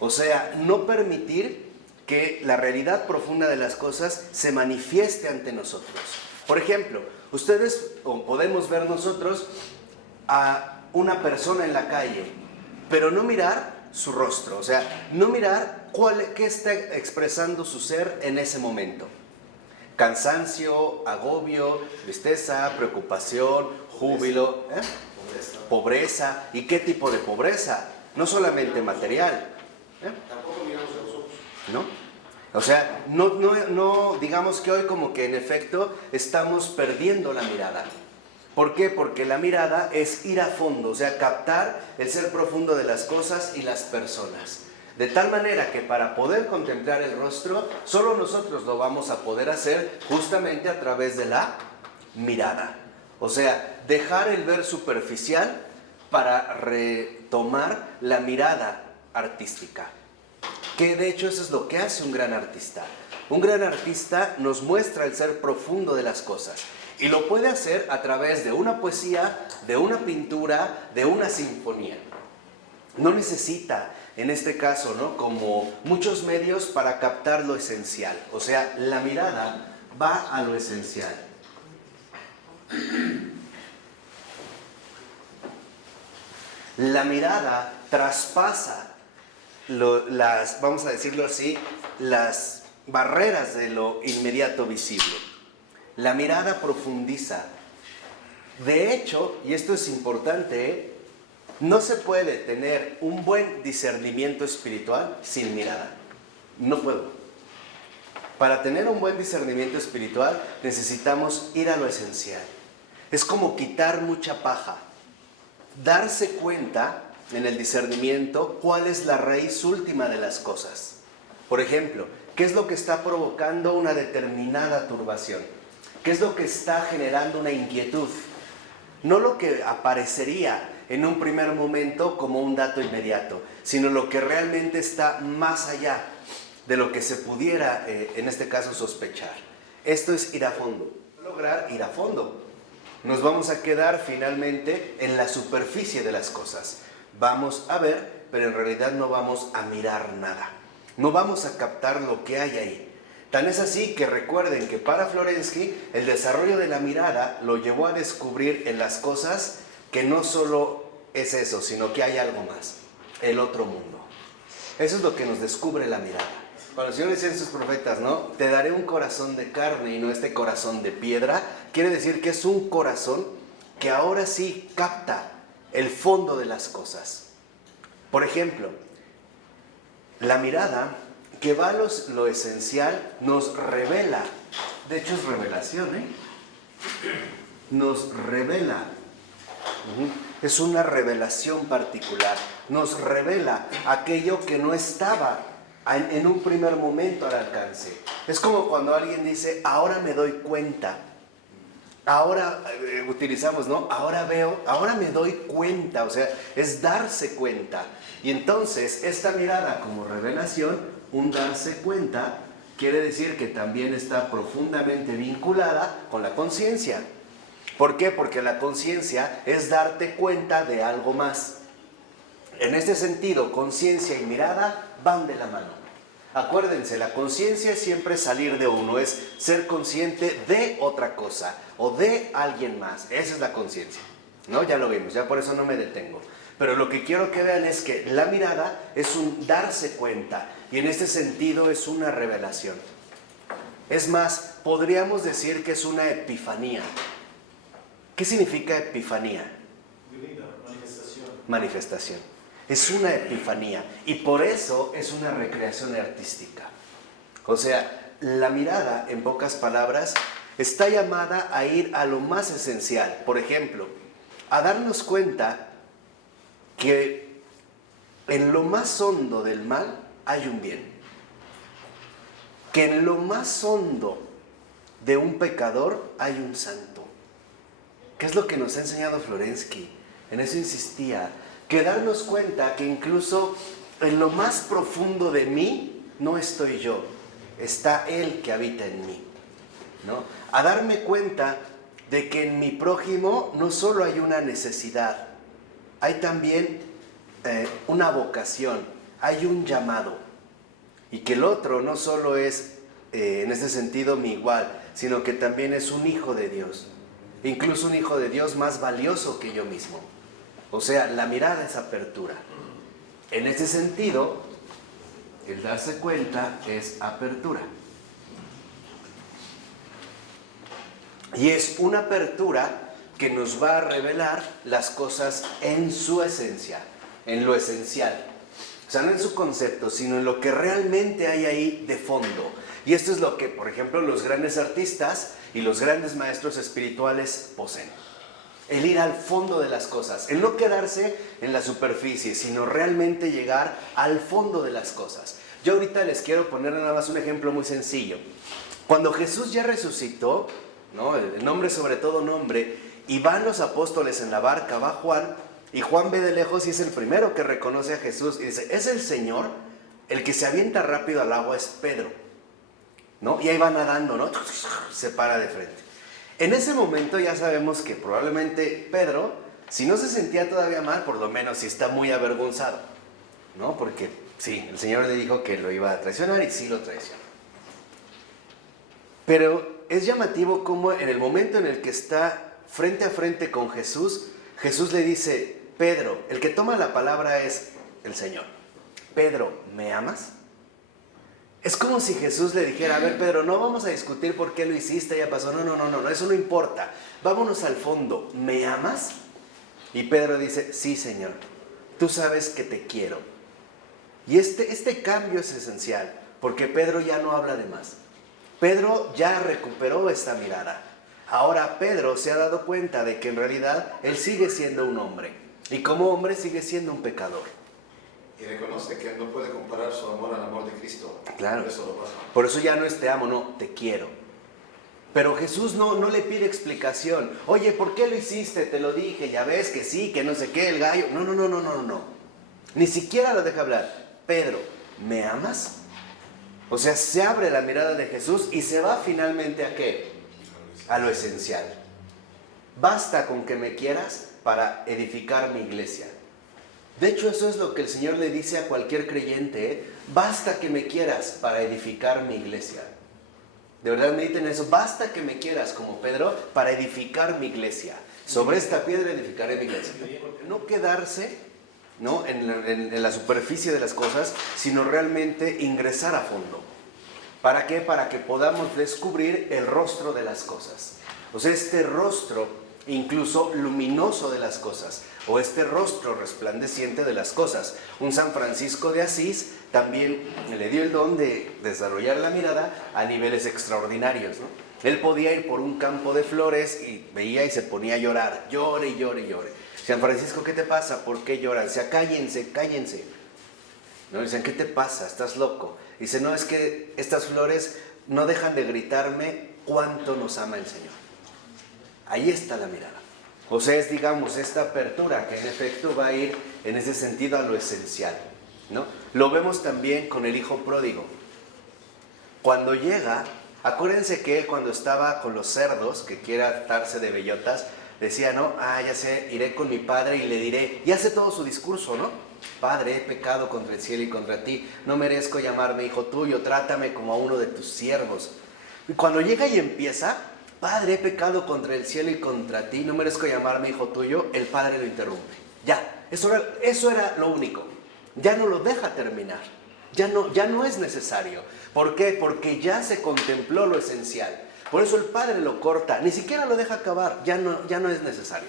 O sea, no permitir que la realidad profunda de las cosas se manifieste ante nosotros. Por ejemplo, ustedes o podemos ver nosotros a una persona en la calle, pero no mirar su rostro, o sea, no mirar qué está expresando su ser en ese momento. Cansancio, agobio, tristeza, preocupación, júbilo, pobreza. ¿Y qué tipo de pobreza? No solamente material. Tampoco miramos a los ojos. ¿No? O sea, no digamos que hoy como que en efecto estamos perdiendo la mirada. ¿Por qué? Porque la mirada es ir a fondo, o sea, captar el ser profundo de las cosas y las personas. De tal manera que para poder contemplar el rostro, solo nosotros lo vamos a poder hacer justamente a través de la mirada. O sea, dejar el ver superficial para retomar la mirada artística. Que de hecho eso es lo que hace un gran artista. Un gran artista nos muestra el ser profundo de las cosas. Y lo puede hacer a través de una poesía, de una pintura, de una sinfonía. No necesita, en este caso, ¿no?, como muchos medios para captar lo esencial. O sea, la mirada va a lo esencial. La mirada traspasa vamos a decirlo así, las barreras de lo inmediato visible. La mirada profundiza. De hecho, y esto es importante, no se puede tener un buen discernimiento espiritual sin mirada. No puedo. Para tener un buen discernimiento espiritual necesitamos ir a lo esencial. Es como quitar mucha paja. Darse cuenta en el discernimiento cuál es la raíz última de las cosas. Por ejemplo, ¿qué es lo que está provocando una determinada turbación? ¿Qué es lo que está generando una inquietud? No lo que aparecería en un primer momento como un dato inmediato, sino lo que realmente está más allá de lo que se pudiera, en este caso, sospechar. Esto es ir a fondo. Lograr ir a fondo. Nos vamos a quedar finalmente en la superficie de las cosas. Vamos a ver, pero en realidad no vamos a mirar nada. No vamos a captar lo que hay ahí. Tan es así que recuerden que para Florensky el desarrollo de la mirada lo llevó a descubrir en las cosas que no solo es eso, sino que hay algo más, el otro mundo. Eso es lo que nos descubre la mirada. Cuando el Señor dice en sus profetas, ¿no?, te daré un corazón de carne y no este corazón de piedra, quiere decir que es un corazón que ahora sí capta el fondo de las cosas. Por ejemplo, la mirada que va a lo esencial nos revela, de hecho es revelación, nos revela, es una revelación particular, nos revela aquello que no estaba en un primer momento al alcance. Es como cuando alguien dice, ahora me doy cuenta, ahora utilizamos, ¿no?, ahora veo, ahora me doy cuenta, o sea, es darse cuenta. Y entonces esta mirada como revelación, un darse cuenta, quiere decir que también está profundamente vinculada con la conciencia. ¿Por qué? Porque la conciencia es darte cuenta de algo más. En este sentido, conciencia y mirada van de la mano. Acuérdense, la conciencia es siempre salir de uno, es ser consciente de otra cosa o de alguien más. Esa es la conciencia, ¿no? Ya lo vimos, ya por eso no me detengo. Pero lo que quiero que vean es que la mirada es un darse cuenta y en este sentido es una revelación. Es más, podríamos decir que es una epifanía. ¿Qué significa epifanía? Manifestación. Manifestación. Es una epifanía y por eso es una recreación artística. O sea, la mirada, en pocas palabras, está llamada a ir a lo más esencial. Por ejemplo, a darnos cuenta que en lo más hondo del mal hay un bien. Que en lo más hondo de un pecador hay un santo. ¿Qué es lo que nos ha enseñado Florensky? En eso insistía, que darnos cuenta que incluso en lo más profundo de mí no estoy yo, está Él que habita en mí, ¿no? A darme cuenta de que en mi prójimo no solo hay una necesidad, hay también una vocación, hay un llamado, y que el otro no solo es en ese sentido mi igual, sino que también es un hijo de Dios, incluso un hijo de Dios más valioso que yo mismo. O sea, la mirada es apertura. En ese sentido, el darse cuenta es apertura. Y es una apertura que nos va a revelar las cosas en su esencia, en lo esencial. O sea, no en su concepto, sino en lo que realmente hay ahí de fondo. Y esto es lo que, por ejemplo, los grandes artistas y los grandes maestros espirituales poseen. El ir al fondo de las cosas, el no quedarse en la superficie, sino realmente llegar al fondo de las cosas. Yo ahorita les quiero poner nada más un ejemplo muy sencillo. Cuando Jesús ya resucitó, ¿no? El nombre sobre todo nombre, y van los apóstoles en la barca, va Juan, y Juan ve de lejos y es el primero que reconoce a Jesús y dice, es el Señor. El que se avienta rápido al agua es Pedro, ¿no? Y ahí va nadando, ¿no? Se para de frente. En ese momento ya sabemos que probablemente Pedro, si no se sentía todavía mal, por lo menos si está muy avergonzado, ¿no? Porque sí, el Señor le dijo que lo iba a traicionar y sí lo traicionó. Pero es llamativo cómo en el momento en el que está frente a frente con Jesús, Jesús le dice, Pedro, el que toma la palabra es el Señor. Pedro, ¿me amas? Es como si Jesús le dijera, a ver Pedro, no vamos a discutir por qué lo hiciste, ya pasó, no, eso no importa, vámonos al fondo, ¿me amas? Y Pedro dice, sí Señor, tú sabes que te quiero. Y este cambio es esencial, porque Pedro ya no habla de más. Pedro ya recuperó esta mirada. Ahora Pedro se ha dado cuenta de que en realidad él sigue siendo un hombre, y como hombre sigue siendo un pecador. Y reconoce que no puede comparar su amor al amor de Cristo. Claro. Por eso lo pasa. Por eso ya no es te amo, no, te quiero. Pero Jesús no le pide explicación. Oye, ¿por qué lo hiciste? Te lo dije, ya ves que sí, que no sé qué, el gallo. No. Ni siquiera lo deja hablar. Pedro, ¿me amas? O sea, se abre la mirada de Jesús y se va finalmente ¿a qué? A lo esencial. Basta con que me quieras para edificar mi iglesia. De hecho, eso es lo que el Señor le dice a cualquier creyente, ¿eh? Basta que me quieras para edificar mi iglesia. De verdad mediten eso, basta que me quieras como Pedro para edificar mi iglesia. Sobre esta piedra edificaré mi iglesia. No quedarse, ¿no? en la superficie de las cosas, sino realmente ingresar a fondo. ¿Para qué? Para que podamos descubrir el rostro de las cosas. O sea, este rostro incluso luminoso de las cosas, o este rostro resplandeciente de las cosas. Un San Francisco de Asís también le dio el don de desarrollar la mirada a niveles extraordinarios, ¿no? Él podía ir por un campo de flores y veía y se ponía a llorar, llore. San Francisco, ¿qué te pasa? ¿Por qué lloran? Dice, cállense. ¿No? Dicen, ¿qué te pasa? ¿Estás loco? Dice, no, es que estas flores no dejan de gritarme cuánto nos ama el Señor. Ahí está la mirada. O sea, es, digamos, esta apertura que en efecto va a ir en ese sentido a lo esencial, ¿no? Lo vemos también con el hijo pródigo. Cuando llega, acuérdense que él cuando estaba con los cerdos, que quiere hartarse de bellotas, decía, no, ya sé, iré con mi padre y le diré, y hace todo su discurso, ¿no? Padre, he pecado contra el cielo y contra ti, no merezco llamarme hijo tuyo, trátame como a uno de tus siervos. Y cuando llega y empieza, Padre, he pecado contra el cielo y contra ti, no merezco llamarme hijo tuyo, el padre lo interrumpe. Ya, eso era lo único. Ya no lo deja terminar. Ya no es necesario. ¿Por qué? Porque ya se contempló lo esencial. Por eso el padre lo corta, ni siquiera lo deja acabar. Ya no es necesario.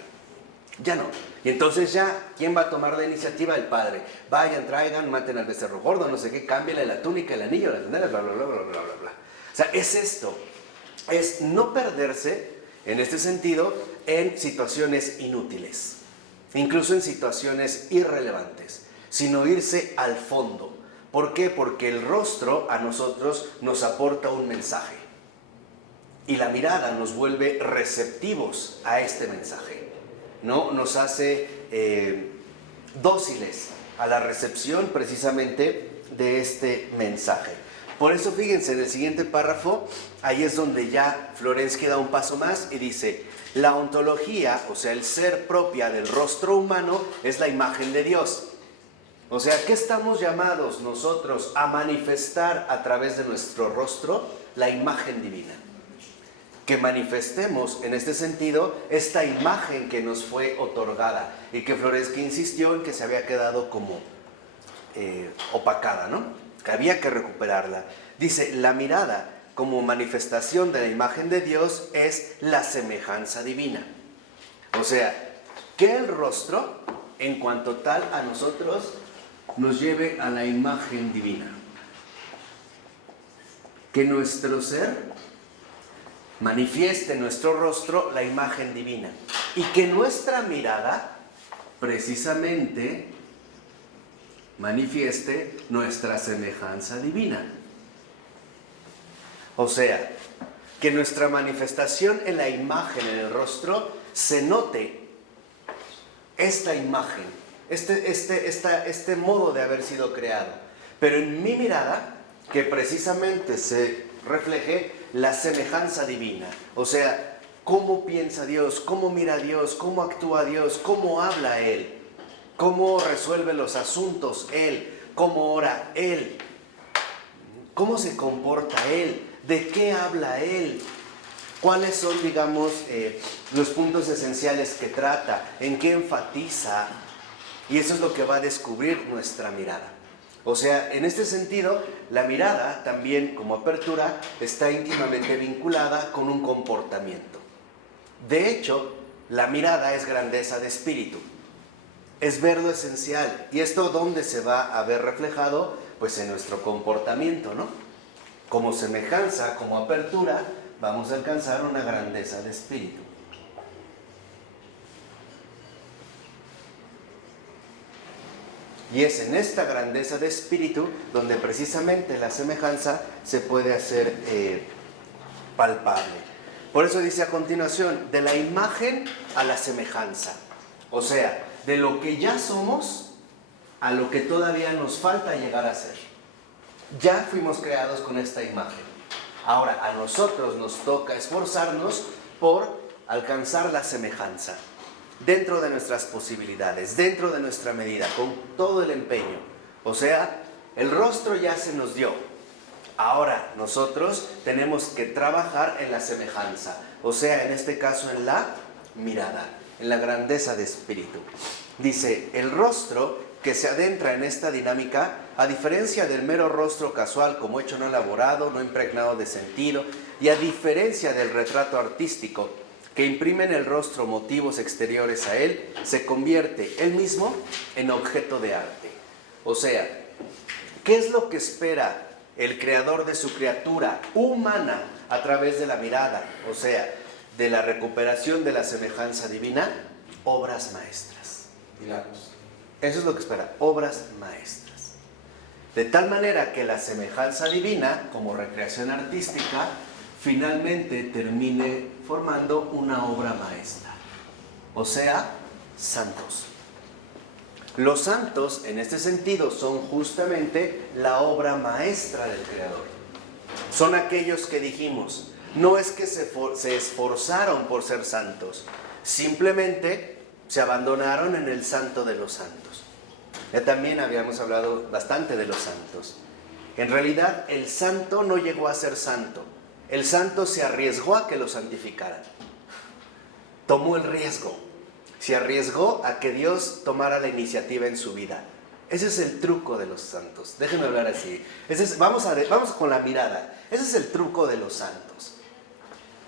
Ya no. Y entonces ya, ¿quién va a tomar la iniciativa? El padre. Vayan, traigan, maten al becerro gordo, no sé qué, cámbiale la túnica, el anillo, las sandalias, bla. O sea, es esto. Es no perderse, en este sentido, en situaciones inútiles, incluso en situaciones irrelevantes, sino irse al fondo. ¿Por qué? Porque el rostro a nosotros nos aporta un mensaje. Y la mirada nos vuelve receptivos a este mensaje, ¿no? Nos hace dóciles a la recepción precisamente de este mensaje. Por eso fíjense, en el siguiente párrafo, ahí es donde ya Florensky da un paso más y dice: la ontología, o sea, el ser propia del rostro humano, es la imagen de Dios. O sea, ¿qué estamos llamados nosotros a manifestar a través de nuestro rostro? La imagen divina. Que manifestemos en este sentido esta imagen que nos fue otorgada y que Florensky insistió en que se había quedado como opacada, ¿no? Que había que recuperarla. Dice: la mirada como manifestación de la imagen de Dios es la semejanza divina. O sea, que el rostro, en cuanto tal, a nosotros nos lleve a la imagen divina. Que nuestro ser manifieste en nuestro rostro la imagen divina. Y que nuestra mirada, precisamente, manifieste nuestra semejanza divina. O sea, que nuestra manifestación en la imagen, en el rostro, se note esta imagen, este modo de haber sido creado. Pero en mi mirada, que precisamente se refleje la semejanza divina. O sea, cómo piensa Dios, cómo mira Dios, cómo actúa Dios, cómo habla Él, cómo resuelve los asuntos Él, cómo ora Él, cómo se comporta Él, de qué habla Él, cuáles son, digamos, los puntos esenciales que trata, en qué enfatiza. Y eso es lo que va a descubrir nuestra mirada. O sea, en este sentido, la mirada también, como apertura, está íntimamente vinculada con un comportamiento. De hecho, la mirada es grandeza de espíritu, es ver lo esencial. ¿Y esto dónde se va a ver reflejado? Pues en nuestro comportamiento, ¿no? Como semejanza, como apertura, vamos a alcanzar una grandeza de espíritu. Y es en esta grandeza de espíritu donde precisamente la semejanza se puede hacer palpable. Por eso dice a continuación: de la imagen a la semejanza. O sea, de lo que ya somos a lo que todavía nos falta llegar a ser. Ya fuimos creados con esta imagen. Ahora a nosotros nos toca esforzarnos por alcanzar la semejanza. Dentro de nuestras posibilidades, dentro de nuestra medida, con todo el empeño. O sea, el rostro ya se nos dio. Ahora nosotros tenemos que trabajar en la semejanza. O sea, en este caso en la mirada, en la grandeza de espíritu. Dice: el rostro que se adentra en esta dinámica, a diferencia del mero rostro casual como hecho no elaborado, no impregnado de sentido, y a diferencia del retrato artístico, que imprime en el rostro motivos exteriores a él, se convierte él mismo en objeto de arte. O sea, ¿qué es lo que espera el creador de su criatura humana a través de la mirada? O sea, de la recuperación de la semejanza divina, obras maestras. Milagros. Eso es lo que espera, obras maestras. De tal manera que la semejanza divina, como recreación artística, finalmente termine formando una obra maestra. O sea, santos. Los santos, en este sentido, son justamente la obra maestra del Creador. Son aquellos que dijimos, no es que se esforzaron por ser santos, simplemente se abandonaron en el santo de los santos. Ya también habíamos hablado bastante de los santos. En realidad, el santo no llegó a ser santo. El santo se arriesgó a que lo santificaran. Tomó el riesgo. Se arriesgó a que Dios tomara la iniciativa en su vida. Ese es el truco de los santos. Déjenme hablar así. Vamos con la mirada. Ese es el truco de los santos.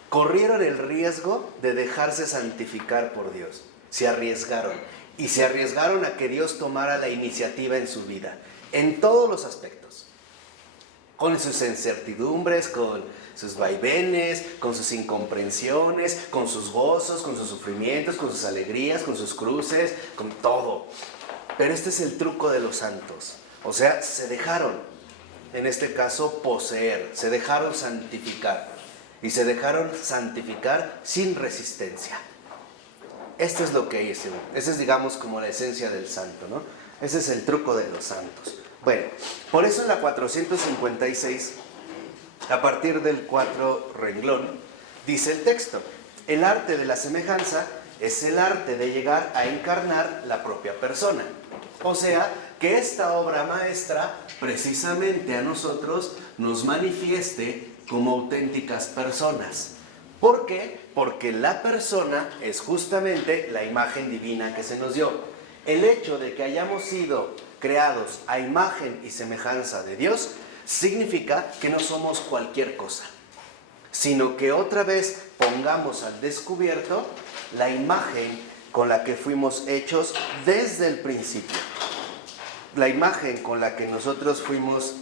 Corrieron el riesgo de dejarse santificar por Dios. Se arriesgaron. Y se arriesgaron a que Dios tomara la iniciativa en su vida. En todos los aspectos. Con sus incertidumbres, con sus vaivenes, con sus incomprensiones, con sus gozos, con sus sufrimientos, con sus alegrías, con sus cruces, con todo. Pero este es el truco de los santos. O sea, se dejaron, en este caso, poseer, se dejaron santificar. y se dejaron santificar sin resistencia. Esto es lo que hizo. Esa es, digamos, como la esencia del santo, ¿no? Ese es el truco de los santos. Bueno, por eso en la 456, a partir del 4 renglón, dice el texto: el arte de la semejanza es el arte de llegar a encarnar la propia persona. O sea, que esta obra maestra precisamente a nosotros nos manifieste como auténticas personas. ¿Por qué? Porque la persona es justamente la imagen divina que se nos dio. El hecho de que hayamos sido creados a imagen y semejanza de Dios significa que no somos cualquier cosa, sino que otra vez pongamos al descubierto la imagen con la que fuimos hechos desde el principio, la imagen con la que nosotros fuimos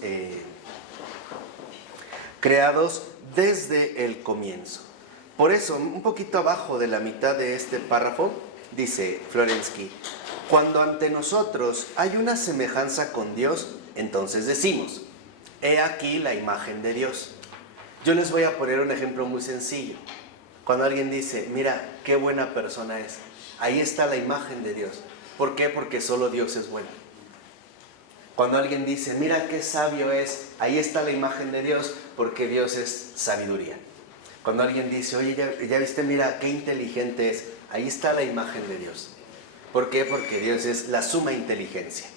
creados desde el comienzo. Por eso, un poquito abajo de la mitad de este párrafo, dice Florensky: cuando ante nosotros hay una semejanza con Dios, entonces decimos: he aquí la imagen de Dios. Yo les voy a poner un ejemplo muy sencillo. Cuando alguien dice: mira, qué buena persona es, ahí está la imagen de Dios. ¿Por qué? Porque solo Dios es bueno. Cuando alguien dice: mira, qué sabio es, ahí está la imagen de Dios, porque Dios es sabiduría. Cuando alguien dice: oye, ya viste, mira, qué inteligente es, ahí está la imagen de Dios. ¿Por qué? Porque Dios es la suma inteligencia.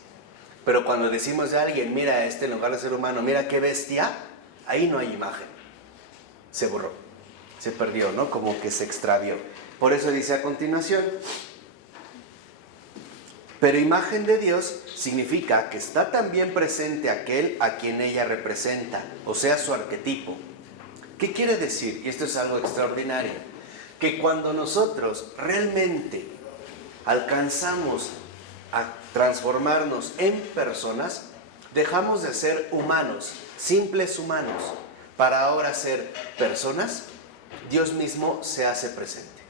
Pero cuando decimos a alguien: mira, en lugar de ser humano, mira qué bestia, ahí no hay imagen. Se borró, se perdió, ¿no? Como que se extravió. Por eso dice a continuación: pero imagen de Dios significa que está también presente aquel a quien ella representa, o sea, su arquetipo. ¿Qué quiere decir? Y esto es algo extraordinario: que cuando nosotros realmente alcanzamos a transformarnos en personas, dejamos de ser humanos, simples humanos, para ahora ser personas. Dios mismo se hace presente.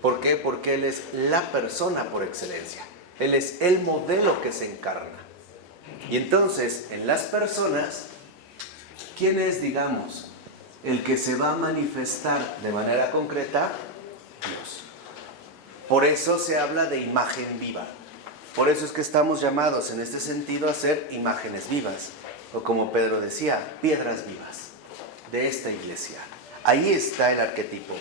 ¿Por qué? Porque Él es la persona por excelencia. Él es el modelo que se encarna. Y entonces, en las personas, ¿quién es, digamos, el que se va a manifestar de manera concreta? Dios. Por eso se habla de imagen viva. Por eso es que estamos llamados en este sentido a ser imágenes vivas, o como Pedro decía, piedras vivas de esta iglesia. Ahí está el arquetipo.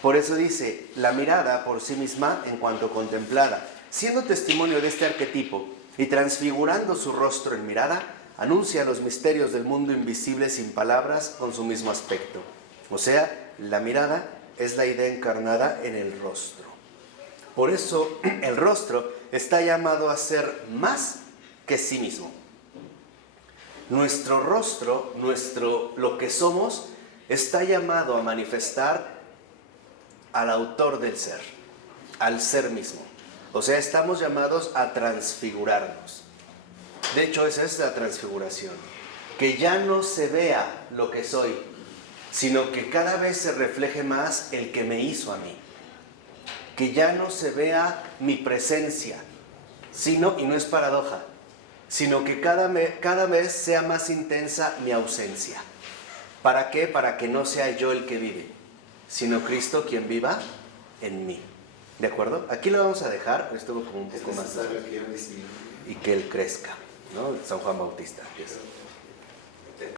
Por eso dice: la mirada por sí misma, en cuanto contemplada, siendo testimonio de este arquetipo y transfigurando su rostro en mirada, anuncia los misterios del mundo invisible sin palabras con su mismo aspecto. O sea, la mirada es la idea encarnada en el rostro. Por eso el rostro está llamado a ser más que sí mismo. Nuestro rostro, lo que somos, está llamado a manifestar al autor del ser, al ser mismo. O sea, estamos llamados a transfigurarnos. De hecho, esa es la transfiguración. Que ya no se vea lo que soy, sino que cada vez se refleje más el que me hizo a mí. Que ya no se vea mi presencia, sino, y no es paradoja, sino que cada vez sea más intensa mi ausencia. ¿Para qué? Para que no sea yo el que vive, sino Cristo quien viva en mí. ¿De acuerdo? Aquí lo vamos a dejar, esto como un poco más, y que Él crezca, ¿no? San Juan Bautista.